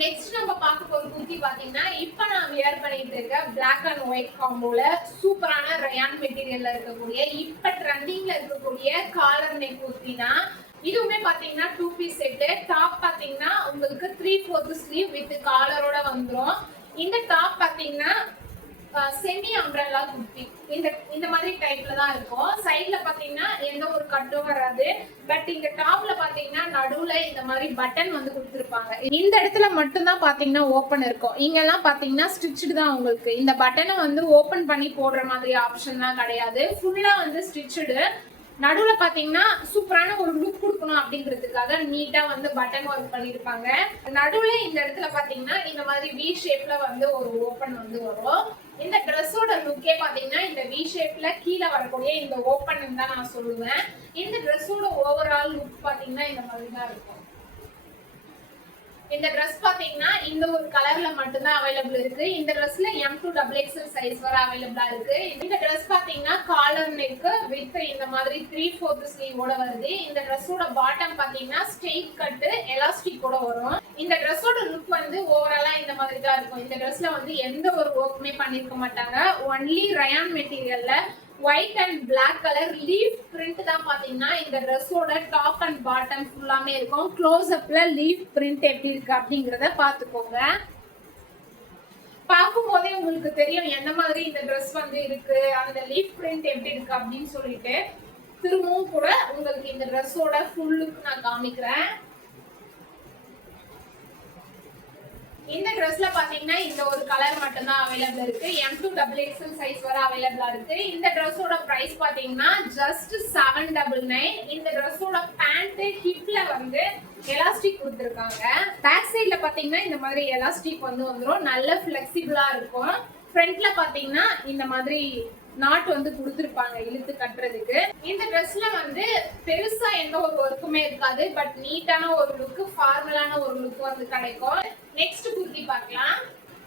நெக்ஸ்ட் நம்ம பார்க்க போற குர்த்தி பாத்தீங்கன்னா இப்ப நான் வியர் பண்ணிட்டு இருக்க பிளாக் அண்ட் ஒயிட் காம்போல சூப்பரான ரயான் மெட்டீரியல்ல இருக்கக்கூடிய இப்ப ட்ரெண்டிங்ல இருக்கக்கூடிய காலர் நெக் குர்த்தி தான். இதுவுமே பாத்தீங்கன்னா 2 பீஸ் செட். டாப் பாத்தீங்கன்னா உங்களுக்கு 3/4 ஸ்லீவ் வித் காலரோட வந்துரும். இந்த டாப் பாத்தீங்கன்னா செமி அம்ப்ரெல்லா குர்த்தி இந்த மாதிரி டைப்ல தான் இருக்கும். சைடுல பாத்தீங்கன்னா எந்த ஒரு கட்டும் வராது. பட் இந்த டாப்ல பாத்தீங்கன்னா நடுவுல இந்த மாதிரி பட்டன் வந்து கொடுத்துருப்பாங்க. இந்த இடத்துல மட்டும் தான் பாத்தீங்கன்னா ஓபன் இருக்கும். இங்கெல்லாம் பாத்தீங்கன்னா ஸ்டிச்சுடு தான். உங்களுக்கு இந்த பட்டனை வந்து ஓபன் பண்ணி போடுற மாதிரி ஆப்ஷன் தான் கிடையாது. ஃபுல்லா வந்து ஸ்டிச்சுடு. நடுவுல பாத்தீங்கன்னா சூப்பரான ஒரு லுக் கொடுக்கணும் அப்படிங்கிறதுக்காக நீட்டா வந்து பட்டன் ஒர்க் பண்ணிருப்பாங்க. நடுவுல இந்த இடத்துல பாத்தீங்கன்னா இந்த மாதிரி வி ஷேப்ல வந்து ஒரு ஓபன் வந்து வரும். இந்த ட்ரெஸ்ஸோட லுக்கே பாத்தீங்கன்னா இந்த வி ஷேப்ல கீழே வரக்கூடிய இந்த ஓபன் தான் நான் சொல்லுவேன். இந்த ட்ரெஸ்ஸோட ஓவரால் லுக் பாத்தீங்கன்னா இந்த மாதிரி தான் இருக்கும். இந்த Dress பாத்தீங்கன்னா இந்த ஒரு கலர்ல மட்டும் தான் அவைலபிள் இருக்கு. இந்த Dressல M2 XXL சைஸ் வரை அவைலபிளா இருக்கு. இந்த Dress பாத்தீங்கன்னா காலர் நெக் வித் இந்த மாதிரி 3/4 ஸ்லீவ் ஓட வருது. இந்த Dressோட பாட்டம் பாத்தீங்கன்னா ஸ்ட்ரெயிட் கட் எலாஸ்டிக் ஓட வரும். இந்த Dressோட லுக் வந்து ஓவராலா இந்த மாதிரி தான் இருக்கும். இந்த Dressல வந்து எந்த ஒரு ஒர்க்குமே பண்ணிருக்க மாட்டாங்க. ஒன்லி ரயான் மெட்டீரியல்ல white and black colour leaf print தான் பாத்தீங்கன்னா இந்த ட்ரெஸ்ஸோட டாப் அண்ட் பாட்டம் ஃபுல்லாமே இருக்கும். க்ளோஸ் அப்ல லீஃப் பிரிண்ட் எப்படி இருக்கு அப்படிங்கறத பாத்துக்கோங்க. பார்க்கும் போதே உங்களுக்கு தெரியும் எந்த மாதிரி இந்த ட்ரெஸ் வந்து இருக்கு, அந்த லீஃப் பிரிண்ட் எப்படி இருக்கு அப்படின்னு சொல்லிட்டு. திரும்பவும் கூட உங்களுக்கு இந்த ட்ரெஸ்ஸோட ஃபுல் லுக் நான் காமிக்கிறேன். இந்த Dressல பாத்தீங்கன்னா இந்த ஒரு கலர் மட்டும் தான் அவைலபிள் இருக்கு. M2 XXL சைஸ் வரை அவைலபிளா இருக்கு. இந்த Dressோட பிரைஸ் பாத்தீங்கன்னா ஜஸ்ட் 799. இந்த Dressோட பேண்ட் ஹிப்ல வந்து எலாஸ்டிக் கொடுத்திருக்காங்க. பேக் சைடுல பாத்தீங்கன்னா இந்த மாதிரி எலாஸ்டிக் வந்து வந்துரும். நல்ல ஃபிளெக்சிபிளா இருக்கும். ஃப்ரண்ட்ல பாத்தீங்கன்னா இந்த மாதிரி நாட் வந்து கொடுத்திருப்பாங்க இழுத்து கட்டுறதுக்கு. இந்த Dressல வந்து பெருசா எந்த ஒரு ஒர்க்குமே இருக்காது. பட் நீட்டான ஒரு லுக், ஃபார்மலான ஒரு லுக் வந்து கிடைக்கும். நெக்ஸ்ட் குர்த்தி பார்க்கலாம்.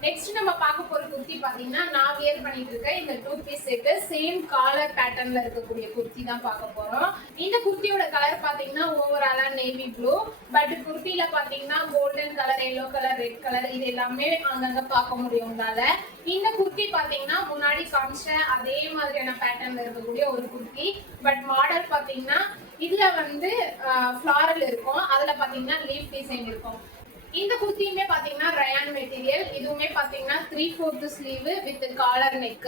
நெக்ஸ்ட் நம்ம பார்க்க போற குர்த்தி பாத்தீங்கன்னா நான் வியர் பண்ணிட்டு இருக்கேன் இந்த 2 பீஸ் செட். சேம் காலர் பேட்டர்ன்ல இருக்கக்கூடிய குர்த்தி தான் பார்க்க போறோம். இந்த குர்த்தியோட கலர் பாத்தீங்கன்னா ஓவராலா நேவி ப்ளூ. பட் குர்த்தில பாத்தீங்கன்னா golden colour, yellow colour, red colour இது எல்லாமே அங்கங்க பார்க்க முடியும்னால இந்த குர்த்தி பாத்தீங்கன்னா முன்னாடி காமிச்ச அதே மாதிரியான பேட்டர்ன்ல இருக்கக்கூடிய ஒரு குர்த்தி. பட் மாடல் பாத்தீங்கன்னா இதுல வந்து ஃபிளாரல் இருக்கும். அதுல பாத்தீங்கன்னா லீஃப் டிசைன் இருக்கும். இந்த குர்த்தியுமே பாத்தீங்கன்னா ரயான் மெட்டீரியல். இதுவுமே பாத்தீங்கன்னா 3/4 ஸ்லீவ் வித் காலர் நெக்.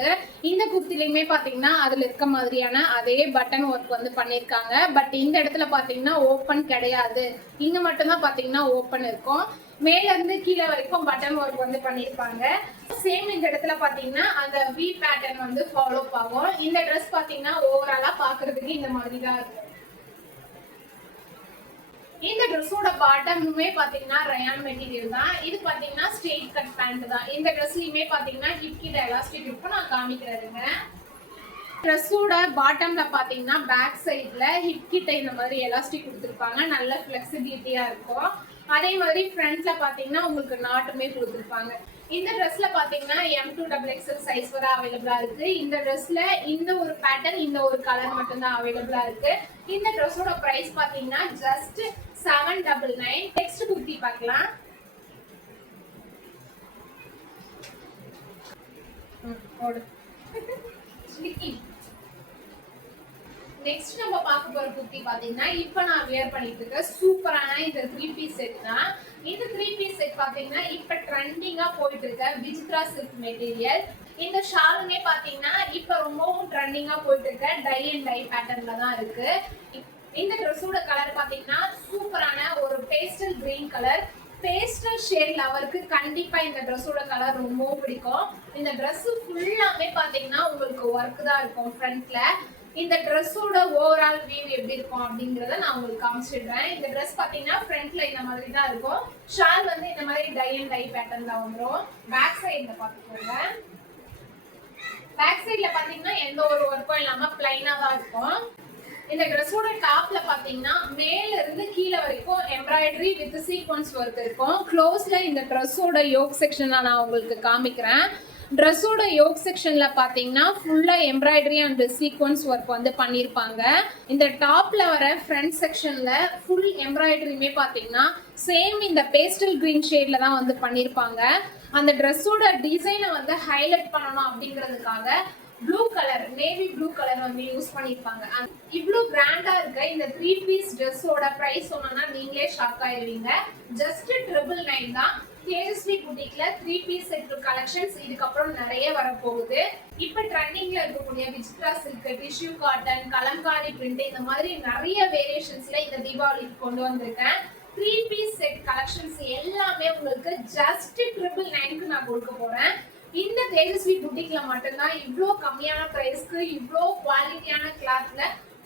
இந்த குர்த்திலயுமே பாத்தீங்கன்னா அதுல இருக்க மாதிரியான அதே பட்டன் ஒர்க் வந்து பண்ணிருக்காங்க. பட் இந்த இடத்துல பாத்தீங்கன்னா ஓபன் கிடையாது. இங்க மட்டும் தான் பாத்தீங்கன்னா ஓபன் இருக்கும். மேல இருந்து கீழே வரைக்கும் பட்டன் ஒர்க் வந்து பண்ணிருப்பாங்க. சேம் இந்த இடத்துல பாத்தீங்கன்னா அந்த வி பேட்டர்ன் வந்து ஃபாலோ ஆகும். இந்த Dress பாத்தீங்கன்னா ஓவராலா பாக்குறதுக்கு இந்த மாதிரி தான் இருக்கும். இந்த ட்ரெஸ்ஸோட பாட்டமுமே பாத்தீங்கன்னா ரயான் மெட்டீரியல் தான். இது பாத்தீங்கன்னா ஸ்ட்ரெயிட் கட் பேண்ட் தான். இந்த ட்ரெஸ்லயுமே பாத்தீங்கன்னா ஹிப் கிட்ட எலாஸ்டிக் இருக்கும். நான் காமிக்கிறேங்க. ட்ரெஸ்ஸோட பாட்டம்ல பாத்தீங்கன்னா பேக் சைடுல ஹிப் கிட்ட இந்த மாதிரி எலாஸ்டிக் கொடுத்துருப்பாங்க. நல்ல ஃபிளெக்சிபிலிட்டியா இருக்கும். அதே மாதிரி ஃப்ரண்ட்ல பாத்தீங்கன்னா உங்களுக்கு நாட்டுமே கொடுத்துருப்பாங்க. இந்த Dressல பாத்தீங்கன்னா M2 XXL சைஸ் வரை அவைலபிளா இருக்கு. இந்த Dressல இந்த ஒரு பேட்டர்ன், இந்த ஒரு கலர் மட்டும் தான் அவைலபிளா இருக்கு. இந்த Dressோட பிரைஸ் பாத்தீங்கன்னா ஜஸ்ட் 799. நெக்ஸ்ட் குர்த்தி பார்க்கலாம். நெக்ஸ்ட் நம்ம பார்க்க போற குர்த்தி பாத்தீங்கன்னா இப்ப நான் வியர் பண்ணிட்டு இருக்க சூப்பரான இந்த 3 பீஸ் செட் தான். இந்த 3 பீஸ் செட் பாத்தீங்கன்னா இப்ப ட்ரெண்டிங்கா போயிட்டு இருக்க விசித்ரா சில்க் மெட்டீரியல். இந்த ஷாலுமே பாத்தீங்கன்னா இப்ப ரொம்பவும் ட்ரெண்டிங்கா போயிட்டு இருக்க டை அண்ட் டை பேட்டர்ன்ல தான் இருக்கு. இந்த ட்ரெஸ்ஸோட கலர் பாத்தீங்கன்னா சூப்பரான ஒரு pastel green colour. Pastel shade லவருக்கு கண்டிப்பா இந்த ட்ரெஸ்ஸோட கலர் ரொம்ப பிடிக்கும். இந்த ட்ரெஸ் ஃபுல்லாமே பாத்தீங்கன்னா உங்களுக்கு ஒர்க் தான் இருக்கும் ஃப்ரண்ட்ல. இந்த ட்ரெஸ்ஸோட ஓவரால் வியூ எப்படி இருக்கும் அப்படிங்கறத நான் உங்களுக்கு காமிச்சிடுறேன். இந்த ட்ரெஸ் பாத்தீங்கன்னா ஃப்ரண்ட்ல இந்த மாதிரி தான் இருக்கும். ஷால் வந்து இந்த மாதிரி டை அண்ட் டை பேட்டர்ன்ல வந்துரும். பேக் சைடுல பாத்துக்கோங்க. பேக் சைடுல பாத்தீங்கன்னா எந்த ஒரு ஒர்க்கும் இல்லாம பிளைனா தான் இருக்கும். இந்த ட்ரெஸ்ஸோட டாப்ல பாத்தீங்கன்னா மேல இருந்து கீழே வரைக்கும் எம்ப்ராய்டரி வித் சீக்வன்ஸ் ஒர்க் இருக்கும். க்ளோஸ்ல இந்த ட்ரெஸ்ஸோட யோக் செக்ஷனை நான் உங்களுக்கு காமிக்கிறேன். ட்ரெஸ்ஸோட யோக் செக்ஷன்ல பாத்தீங்கன்னா ஃபுல்லா எம்ப்ராய்டரி அண்ட் சீக்வன்ஸ் ஒர்க் வந்து பண்ணிருப்பாங்க. இந்த டாப்ல வர ஃப்ரண்ட் செக்ஷன்ல ஃபுல் எம்ப்ராய்டரியுமே பாத்தீங்கன்னா சேம் இந்த பேஸ்டல் கிரீன் ஷேட்ல தான் வந்து பண்ணிருப்பாங்க. அந்த ட்ரெஸ்ஸோட டிசைனை வந்து ஹைலைட் பண்ணணும் அப்படிங்கிறதுக்காக blue colour, navy blue colour வந்து யூஸ் பண்ணிருப்பாங்க. இவ்ளோ கிராண்டா இருக்க இந்த 3 பீஸ் ட்ரெஸ்ஸோட பிரைஸ் சொன்னா நீங்களே ஷாக் ஆயிருவீங்க. ஜஸ்ட் 999 தான். தேஜஸ்வி புட்டிக்ல 3 பீஸ் செட் கலெக்ஷன்ஸ் இதுக்கப்புறம் நிறைய வரப்போகுது. இப்ப ட்ரெண்டிங்ல இருக்கக்கூடிய Vichitra silk, tissue cotton, kalamkari print இந்த மாதிரி நிறைய வேரியேஷன்ஸ்ல இந்த தீபாவளிக்கு கொண்டு வந்திருக்கேன். 3 பீஸ் செட் கலெக்ஷன்ஸ் எல்லாமே உங்களுக்கு ஜஸ்ட் 999க்கு நான் கொடுக்க போறேன். இந்த தேஜஸ்வி புட்டிக்ல மட்டும்தான் இவ்ளோ கம்மியான பிரைஸ்க்கு இவ்ளோ குவாலிட்டியான கிளாத்ல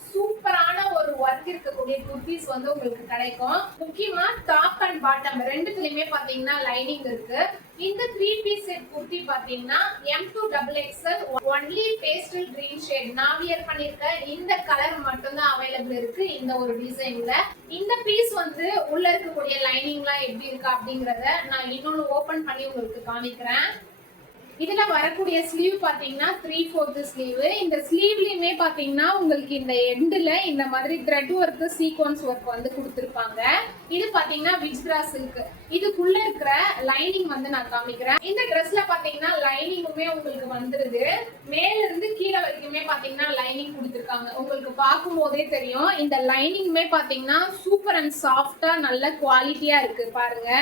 சூப்பரான ஒரு ஒர்க் இருக்கக்கூடிய குர்த்திஸ் வந்து உங்களுக்கு கிடைக்கும். முக்கியமா டாப் அண்ட் பாட்டம் ரெண்டுத்துலயுமே பாத்தீங்கன்னா லைனிங் இருக்கு. இந்த 3 பீஸ் செட் குர்த்தி பாத்தீங்கன்னா M2 XXL only pastel green shade. நான் வியர் பண்ணிருக்க இந்த கலர் மட்டும் தான் அவைலபிள் இருக்கு இந்த ஒரு டிசைன்ல. இந்த பீஸ் வந்து உள்ள இருக்கக்கூடிய லைனிங்லாம் எப்படி இருக்கு அப்படிங்கறத நான் இன்னொன்னு ஓபன் பண்ணி உங்களுக்கு காமிக்கிறேன். இதுல வரக்கூடிய ஸ்லீவ் பாத்தீங்கன்னா 3/4 ஸ்லீவ். இந்த ஸ்லீவ்லயுமே பாத்தீங்கன்னா உங்களுக்கு இந்த எண்ட்ல இந்த மாதிரி த்ரெட் ஒர்க், சீக்வன்ஸ் ஒர்க் வந்து கொடுத்திருப்பாங்க. இது பாத்தீங்கன்னா விசித்ரா சில்க். இதுக்குள்ள இருக்கிற லைனிங் வந்து நான் காமிக்கிறேன். இந்த ட்ரெஸ்ல பாத்தீங்கன்னா லைனிங்குமே உங்களுக்கு வந்துருது. மேல இருந்து கீழே வரைக்குமே பாத்தீங்கன்னா லைனிங் கொடுத்திருக்காங்க. உங்களுக்கு பார்க்கும் போதே தெரியும். இந்த லைனிங்குமே பாத்தீங்கன்னா சூப்பர் அண்ட் சாஃப்டா நல்ல குவாலிட்டியா இருக்கு பாருங்க.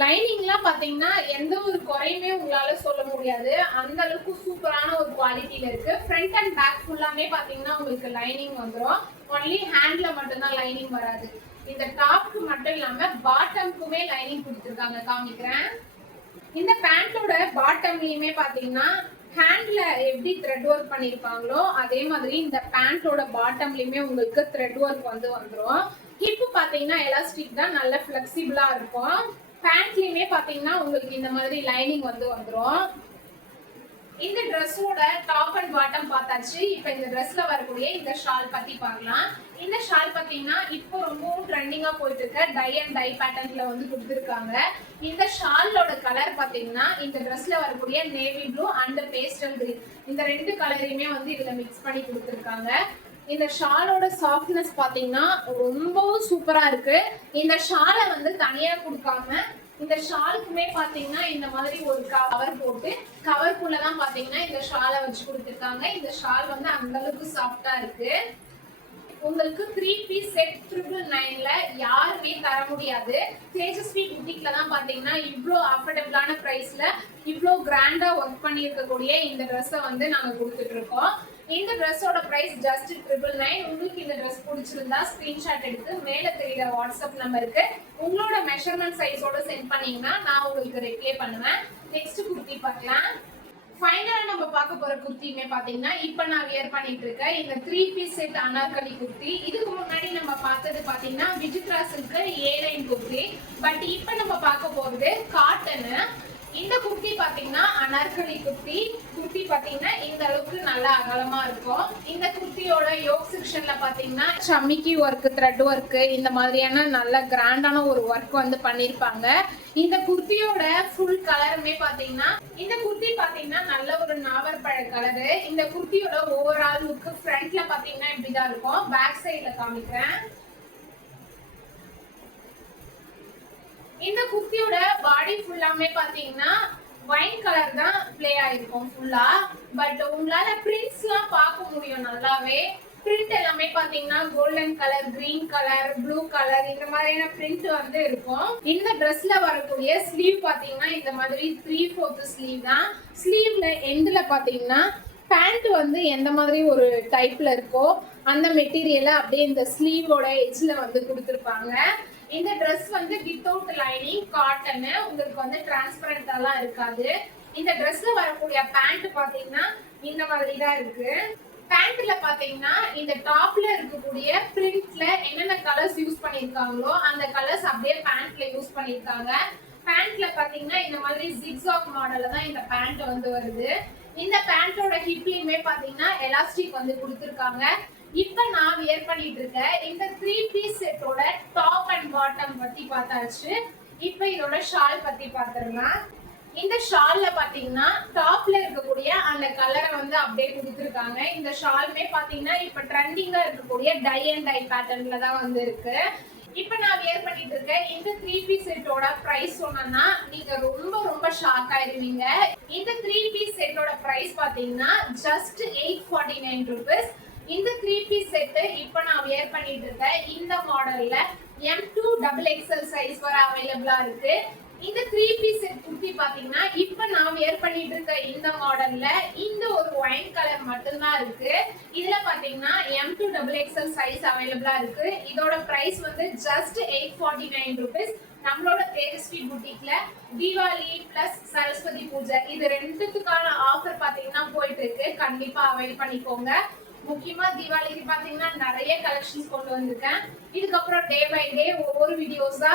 லைனிங்லாம் பாத்தீங்கன்னா எந்த ஒரு குறையுமே உங்களால சொல்ல முடியாது. அந்த அளவுக்கு சூப்பரான ஒரு குவாலிட்டியில இருக்கு. ஃப்ரண்ட் அண்ட் பேக் ஃபுல்லாமே பாத்தீங்கன்னா உங்களுக்கு லைனிங் வந்துரும். ஒன்லி ஹேண்ட்ல மட்டும் தான் லைனிங் வராது. இந்த டாப்க்கு மட்டும் இல்லாம பாட்டம்க்குமே லைனிங் கொடுத்திருக்காங்க, காமிக்கிறேன். இந்த பேண்டோட பாட்டம்லயுமே பாத்தீங்கன்னா ஹேண்ட்ல எப்படி த்ரெட் ஒர்க் பண்ணிருப்பாங்களோ அதே மாதிரி இந்த பேண்டோட பாட்டம்லயுமே உங்களுக்கு த்ரெட் ஒர்க் வந்து வந்துரும். ஹிப் பாத்தீங்கன்னா எலாஸ்டிக் தான், நல்ல ஃபிளெக்சிபிளா இருக்கும். பேண்ட்லயுமே பாத்தீங்கன்னா உங்களுக்கு இந்த மாதிரி லைனிங் வந்து வந்துரும். இந்த ட்ரெஸ்ஸோட டாப் அண்ட் பாட்டம் பார்த்தாச்சு. இப்போ இந்த ட்ரெஸ்ல வரக்கூடிய இந்த ஷால் பத்தி பார்க்கலாம். இந்த ஷால் பாத்தீங்கன்னா இப்போ ரொம்பவும் ட்ரெண்டிங்கா போயிட்டு இருக்க டை அண்ட் டை பேட்டர்ன்ல வந்து கொடுத்துருக்காங்க. இந்த ஷாலோட கலர் பாத்தீங்கன்னா இந்த ட்ரெஸ்ல வரக்கூடிய navy blue and pastel green இந்த ரெண்டு கலரையுமே வந்து இதுல மிக்ஸ் பண்ணி கொடுத்துருக்காங்க. இந்த ஷாலோட சாஃப்ட்னஸ் பாத்தீங்கன்னா ரொம்பவும் சூப்பரா இருக்கு. இந்த ஷாலை வந்து தனியா கொடுக்காம இந்த ஷாலுக்குமே பாத்தீங்கன்னா இந்த மாதிரி ஒரு கவர் போட்டு கவர்க்குள்ளதான் பாத்தீங்கன்னா இந்த ஷாலை வச்சு கொடுத்துருக்காங்க. இந்த ஷால் வந்து அந்த அளவுக்கு சாஃப்டா இருக்கு. உங்களுக்கு 3 பீஸ் செட் 999ல யாருமே தர முடியாது. தேஜஸ்வி புட்டிக்ல தான் பாத்தீங்கன்னா இவ்ளோ அஃபோர்டபிளான பிரைஸ்ல இவ்ளோ கிராண்டா ஒர்க் பண்ணி இருக்கக்கூடிய இந்த ட்ரெஸ்ஸை வந்து நாங்க கொடுத்துட்டு இருக்கோம். இந்த ட்ரெஸ்ஸோட பிரைஸ் ஜஸ்ட் 999. உங்களுக்கு இந்த ட்ரெஸ் பிடிச்சிருந்தா ஸ்கிரீன்ஷாட் எடுத்து மேல தெரியுற வாட்ஸ்அப் நம்பருக்கு உங்களோட மெஷர்மெண்ட் சைஸோட சென்ட் பண்ணீங்கன்னா நான் உங்களுக்கு ரிப்ளை பண்ணுவேன். நெக்ஸ்ட் குர்த்தி பார்க்கலாம். ஃபைனலா நம்ம பார்க்க போற குர்த்தியுமே பாத்தீங்கன்னா இப்ப நான் வியர் பண்ணிட்டு இருக்கேன் இந்த 3 பீஸ் செட் அனார்கலி குர்த்தி. இதுக்கு முன்னாடி நம்ம பார்த்தது பாத்தீங்கன்னா விசித்ரா சில்க் A-லைன் குர்த்தி. பட் இப்ப நம்ம பார்க்க போறது காட்டன். இந்த குர்த்தி பாத்தீங்கன்னா அனார்கலி குர்த்தி. குர்த்தி பாத்தீங்கன்னா இந்த அளவுக்கு நல்லா அகலமா இருக்கும். இந்த குர்த்தியோட யோக் செக்ஷன்ல பாத்தீங்கன்னா சமிக்கி ஒர்க், த்ரெட் ஒர்க் இந்த மாதிரியான நல்ல கிராண்டான ஒரு ஒர்க் வந்து பண்ணிருப்பாங்க. இந்த குர்த்தியோட ஃபுல் கலருமே பாத்தீங்கன்னா இந்த குர்த்தி பாத்தீங்கன்னா நல்ல ஒரு நாவற்பழ கலரு. இந்த குர்த்தியோட ஓவரால் லுக் ஃப்ரண்ட்ல பாத்தீங்கன்னா இப்படிதான் இருக்கும். பேக் சைட்ல காமிக்கிறேன். இந்த குர்த்தியோட பாடி ஃபுல்லாமே பாத்தீங்கன்னா ஒயின் கலர் தான் ப்ளே ஆயிருக்கும் ஃபுல்லா. பட் உங்களால பிரிண்ட்ஸ்லாம் பார்க்க முடியும் நல்லாவே. பிரிண்ட் எல்லாமே பாத்தீங்கன்னா golden colour, green colour, blue colour இந்த மாதிரியான பிரிண்ட் வந்து இருக்கும். இந்த ட்ரெஸ்ல வரக்கூடிய ஸ்லீவ் பாத்தீங்கன்னா இந்த மாதிரி 3/4 ஸ்லீவ் தான். ஸ்லீவ்ல எண்ட்ல பாத்தீங்கன்னா பேண்ட் வந்து எந்த மாதிரி ஒரு டைப்ல இருக்கோ அந்த மெட்டீரியலை அப்படியே இந்த ஸ்லீவோட எட்ஜ்ல வந்து கொடுத்துருப்பாங்க. இந்த ட்ரெஸ் வந்து வித்தவுட் லைனிங் காட்டன், உங்களுக்கு வந்து டிரான்ஸ்பரண்டாலாம் இருக்காது. இந்த ட்ரெஸ்ல வரக்கூடிய பேண்ட் பாத்தீங்கன்னா இந்த மாதிரி தான் இருக்கு. பேண்ட்ல பாத்தீங்கன்னா இந்த டாப்ல இருக்கக்கூடிய பிரிண்ட்ல என்னென்ன கலர்ஸ் யூஸ் பண்ணிருக்காங்களோ அந்த கலர்ஸ் அப்படியே பேண்ட்ல யூஸ் பண்ணிருக்காங்க. பேண்ட்ல பாத்தீங்கன்னா இந்த மாதிரி ஜிக்ஸாக் மாடல்ல தான் இந்த பேண்ட் வந்து வருது. இந்த பேண்டோட ஹிப்லயுமே பாத்தீங்கன்னா எலாஸ்டிக் வந்து கொடுத்துருக்காங்க. இப்ப நான் வியர் பண்ணிட்டு இருக்க இந்த 3 பீஸ் செட்டோட டாப் அண்ட் பாட்டம் பத்தி பார்த்தாச்சு. இப்ப இதோட ஷால் பத்தி பாத்துறலாம். இந்த ஷால்ல பாத்தீங்கன்னா டாப்ல இருக்கக்கூடிய அந்த கலரை வந்து அப்படியே கொடுத்துருக்காங்க. இந்த ஷாலுமே பாத்தீங்கன்னா இப்ப ட்ரெண்டிங்கா இருக்கக்கூடிய டை அண்ட் டை பேட்டர்ன்ல தான் வந்து இருக்கு. இப்ப நான் வியர் பண்ணிட்டு இருக்க இந்த 3 பீஸ் செட்டோட பிரைஸ் சொன்னா நீங்க ரொம்ப ரொம்ப ஷாக் ஆயிருவீங்க. இந்த 3 பீஸ் செட்டோட பிரைஸ் பாத்தீங்கன்னா ஜஸ்ட் 849 rupees. இந்த 3 பீஸ் செட் இப்ப நான் வியர் பண்ணிட்டு இருக்க இந்த மாடல்ல M2 XXL சைஸ் வர அவைலபிளா இருக்கு. இந்த 3 பீஸ் செட் குர்த்தி பாத்தீங்கன்னா இப்ப நான் வியர் பண்ணிட்டு இருக்க இந்த மாடல்ல இந்த ஒரு ஒயின் கலர் மட்டும் தான் இருக்கு. இதுல பாத்தீங்கன்னா M2 XXL சைஸ் அவைலபிளா இருக்கு. இதோட பிரைஸ் வந்து ஜஸ்ட் 849 rupees. நம்மளோட தேஜஸ்வி புட்டிக்ல தீபாவளி பிளஸ் சரஸ்வதி பூஜை இது ரெண்டுத்துக்கான ஆஃபர் பாத்தீங்கன்னா போயிட்டு இருக்கு. கண்டிப்பா அவைல் பண்ணிக்கோங்க. முக்கியமா தீபாவளிக்கு பாத்தீங்கன்னா நிறைய கலெக்ஷன்ஸ் கொண்டு வந்திருக்கேன். இதுக்கப்புறம் டே பை டே ஒவ்வொரு வீடியோஸா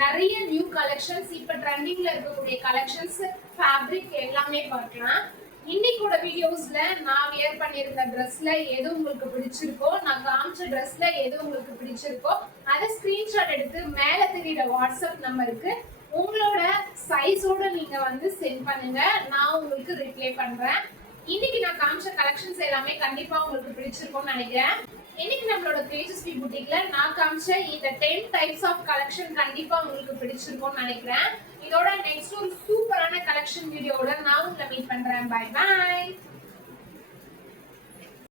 நிறைய நியூ கலெக்ஷன்ஸ், இப்ப ட்ரெண்டிங்ல இருக்கக்கூடிய கலெக்ஷன்ஸ், ஃபேப்ரிக் எல்லாமே பார்க்கலாம். இன்னைக்கோட வீடியோஸ்ல நான் வியர் பண்ணியிருந்த ட்ரெஸ்ல எது உங்களுக்கு பிடிச்சிருக்கோ, நான் காமிச்ச ட்ரெஸ்ல எது உங்களுக்கு பிடிச்சிருக்கோ அதை ஸ்கிரீன்ஷாட் எடுத்து மேல தெரியுற வாட்ஸ்அப் நம்பருக்கு உங்களோட சைஸோட நீங்க வந்து சென்ட் பண்ணுங்க. நான் உங்களுக்கு ரிப்ளை பண்றேன். இன்னைக்கு நான் காமிச்ச கலெக்ஷன்ஸ் எல்லாமே கண்டிப்பா உங்களுக்கு பிடிச்சிருக்கும்னு நினைக்கிறேன். இன்னைக்கு நம்மளோட தேஜஸ்வி புட்டிக்ல நான் காமிச்ச இந்த 10 டைப்ஸ் ஆஃப் கலெக்ஷன் கண்டிப்பா உங்களுக்கு பிடிச்சிருக்கும்னு நினைக்கிறேன். இதோட நெக்ஸ்ட் ஒரு சூப்பரான கலெக்ஷன் வீடியோட நான் உங்களை மீட் பண்றேன். Bye by.